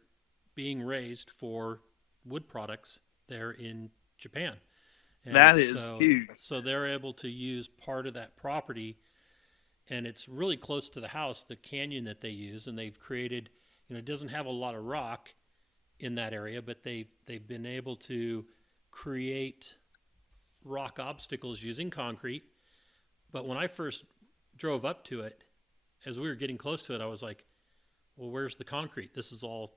being raised for wood products there in Japan. And that is huge. So they're able to use part of that property, and it's really close to the house, the canyon that they use, and they've created, it doesn't have a lot of rock in that area, but they've been able to create rock obstacles using concrete. But when I first drove up to it, as we were getting close to it, I was like, well, where's the concrete? This is all,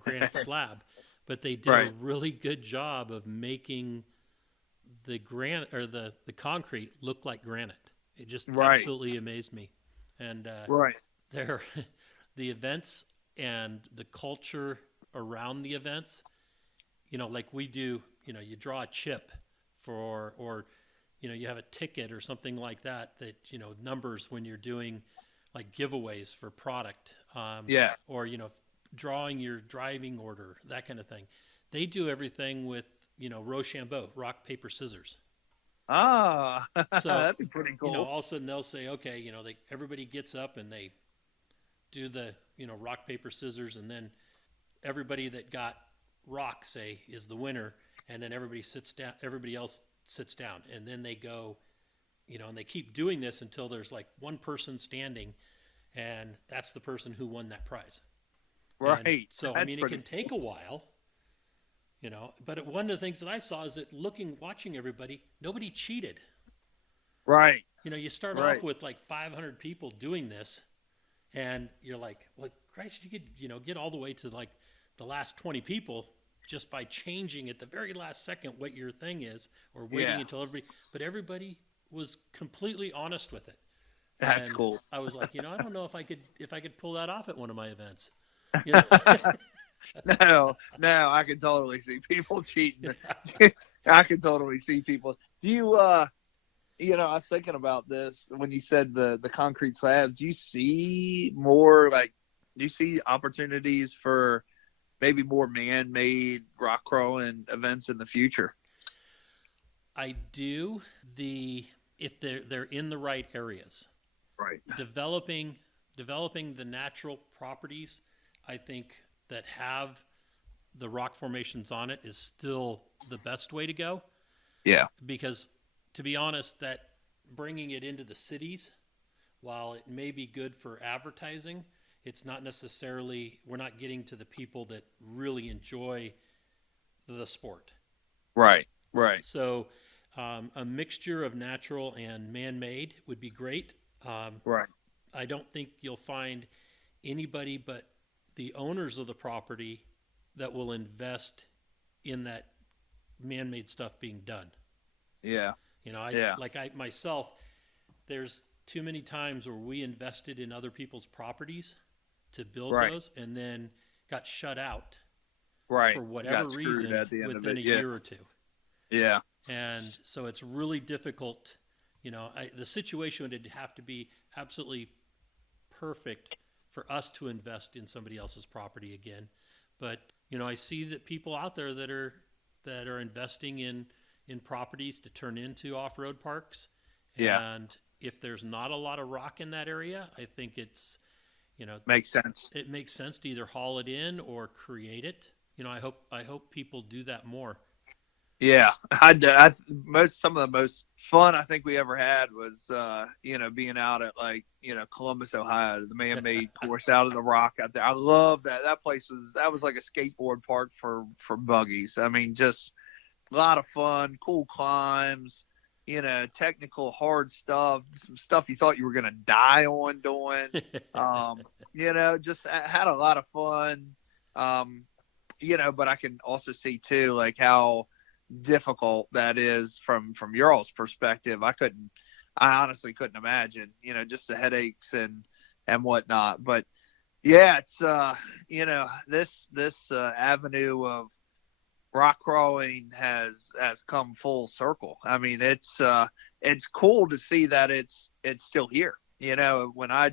granite slab. But they did a really good job of making the granite or the concrete look like granite. It just absolutely amazed me. And the events and the culture around the events, like we do, you draw a chip or you have a ticket or something like that, numbers when you're doing giveaways for product. Or, drawing your driving order, that kind of thing. They do everything with, Rochambeau, rock, paper, scissors. Ah, so that'd be pretty cool. All of a sudden they'll say, okay, everybody gets up and they do the, rock, paper, scissors, and then everybody that got rock, say, is the winner, and then everybody else sits down, and then they go, and they keep doing this until there's one person standing, and that's the person who won that prize. Right. And so, it can take a while, but one of the things that I saw is that watching everybody, nobody cheated. Right. You start off with 500 people doing this, and you're like, well, Christ, you could, get all the way to the last 20 people just by changing at the very last second what your thing is, or waiting until everybody, but everybody was completely honest with it. That's And cool. I was like, I don't know if I could pull that off at one of my events. You know? No, I can totally see people cheating. I can totally see people. Do you, I was thinking about this when you said the concrete slabs. Do you see more do you see opportunities for maybe more man-made rock crawling events in the future? I do. If they're in the right areas, Right. developing the natural properties, I think, that have the rock formations on it is still the best way to go. Yeah. Because, to be honest, that bringing it into the cities, while it may be good for advertising, it's not necessarily, we're not getting to the people that really enjoy the sport. Right. Right. So a mixture of natural and man-made would be great. Right. I don't think you'll find anybody but the owners of the property that will invest in that man-made stuff being done. Yeah. I myself, there's too many times where we invested in other people's properties to build those and then got shut out for whatever reason within a year or two. Yeah. And so it's really difficult. The situation would have to be absolutely perfect for us to invest in somebody else's property again. But, I see that people out there that are investing in properties to turn into off-road parks. Yeah. And if there's not a lot of rock in that area, I think it's, makes sense. It makes sense to either haul it in or create it. I hope people do that more. Yeah, some of the most fun I think we ever had was, being out at Columbus, Ohio, the man-made course out of the rock out there. I love that. That place was like a skateboard park for buggies. I mean, just a lot of fun, cool climbs, technical, hard stuff, some stuff you thought you were going to die on doing. Just had a lot of fun. But I can also see too, how difficult that is from your all's perspective. I honestly couldn't imagine, just the headaches and whatnot. But yeah, it's this avenue of rock crawling has come full circle. I mean, it's cool to see that it's still here. When I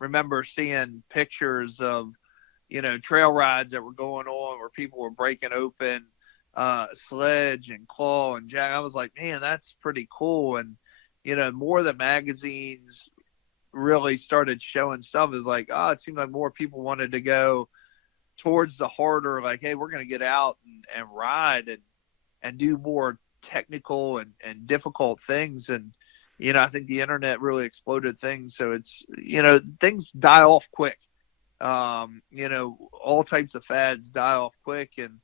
remember seeing pictures of trail rides that were going on where people were breaking open sledge and claw and jack, I was like, man, that's pretty cool. And more of the magazines really started showing stuff. Is like, it seemed like more people wanted to go towards the harder, hey, we're going to get out and ride and do more technical and difficult things. And I think the internet really exploded things, so it's things die off quick. All types of fads die off quick, and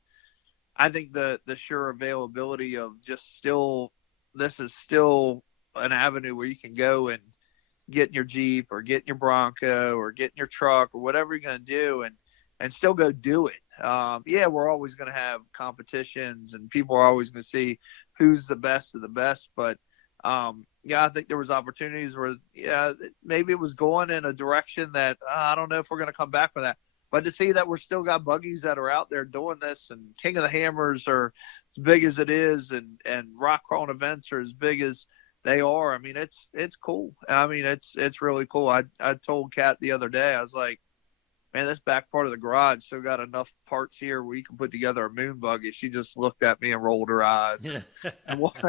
I think the sure availability of this is still an avenue where you can go and get in your Jeep or get in your Bronco or get in your truck or whatever you're going to do and still go do it. We're always going to have competitions and people are always going to see who's the best of the best. But, I think there was opportunities where, maybe it was going in a direction that I don't know if we're going to come back for that. But to see that we're still got buggies that are out there doing this, and King of the Hammers are as big as it is, and rock crawling events are as big as they are. I mean, it's cool. I mean, it's really cool. I told Kat the other day, I was like, man, this back part of the garage still got enough parts here where you can put together a moon buggy. She just looked at me and rolled her eyes and walked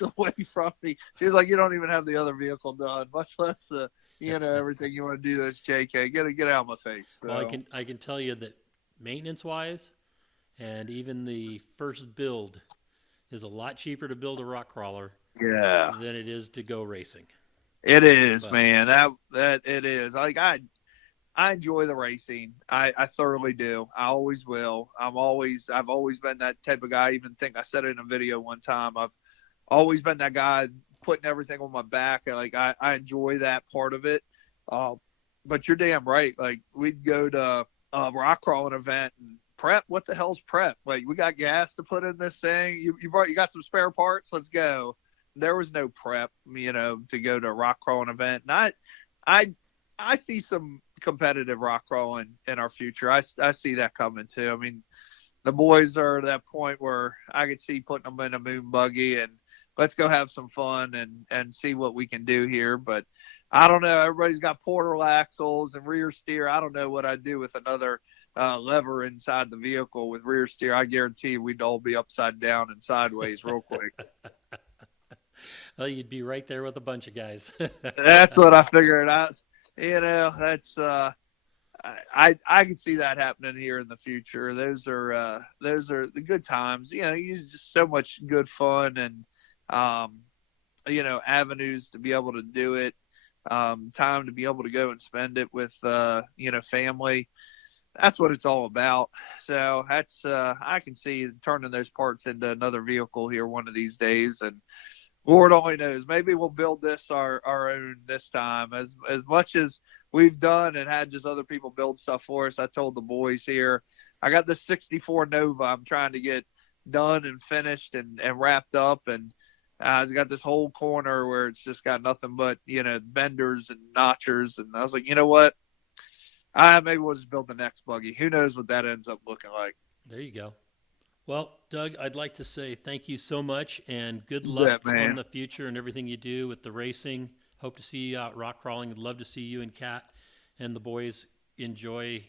away from me. She was like, you don't even have the other vehicle done, much less everything you want to do. This JK, get out of my face. So. Well, I can tell you that maintenance wise, and even the first build is a lot cheaper to build a rock crawler than it is to go racing. It is, man. That it is. I enjoy the racing. I thoroughly do. I always will. I've always been that type of guy. I even think I said it in a video one time. I've always been that guy putting everything on my back. I enjoy that part of it. But you're damn right. We'd go to a rock crawling event and prep. What the hell's prep? We got gas to put in this thing. You got some spare parts. Let's go. there was no prep, to go to a rock crawling event. And I see some competitive rock crawling in our future. I see that coming too. I mean, the boys are at that point where I could see putting them in a moon buggy and let's go have some fun and see what we can do here. But I don't know. Everybody's got portal axles and rear steer. I don't know what I'd do with another lever inside the vehicle with rear steer. I guarantee we'd all be upside down and sideways real quick. Well, you'd be right there with a bunch of guys. That's what I figured out. That's I can see that happening here in the future. Those are the good times. It's just so much good fun and avenues to be able to do it. Time to be able to go and spend it with family. That's what it's all about. So that's I can see turning those parts into another vehicle here one of these days, and Lord only knows, maybe we'll build this our own this time. As much as we've done and had just other people build stuff for us, I told the boys here, I got this 64 Nova I'm trying to get done and finished and wrapped up, and it's got this whole corner where it's just got nothing but benders and notchers, and I was like, you know what, maybe we'll just build the next buggy. Who knows what that ends up looking like. There you go. Well, Doug, I'd like to say thank you so much and good luck on the future and everything you do with the racing. Hope to see you out rock crawling. I'd love to see you and Kat and the boys enjoy,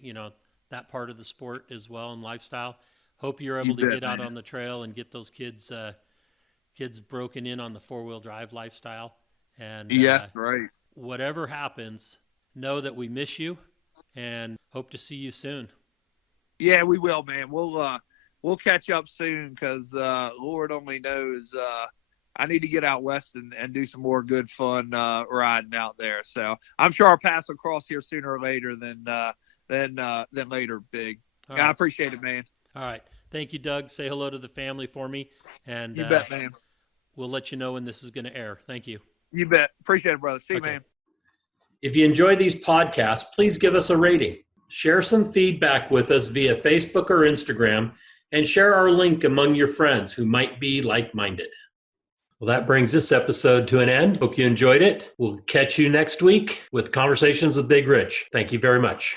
that part of the sport as well and lifestyle. Hope you're able to get out on the trail and get those kids broken in on the 4-wheel drive lifestyle. And right. Whatever happens, know that we miss you and hope to see you soon. Yeah, we will, man. We'll catch up soon because Lord only knows I need to get out west and do some more good fun riding out there. So I'm sure our paths will cross here sooner or later than later, Big. Right. I appreciate it, man. All right. Thank you, Doug. Say hello to the family for me. And you bet, man. We'll let you know when this is going to air. Thank you. You bet. Appreciate it, brother. See you, man. If you enjoy these podcasts, please give us a rating. Share some feedback with us via Facebook or Instagram, and share our link among your friends who might be like-minded. Well, that brings this episode to an end. Hope you enjoyed it. We'll catch you next week with Conversations with Big Rich. Thank you very much.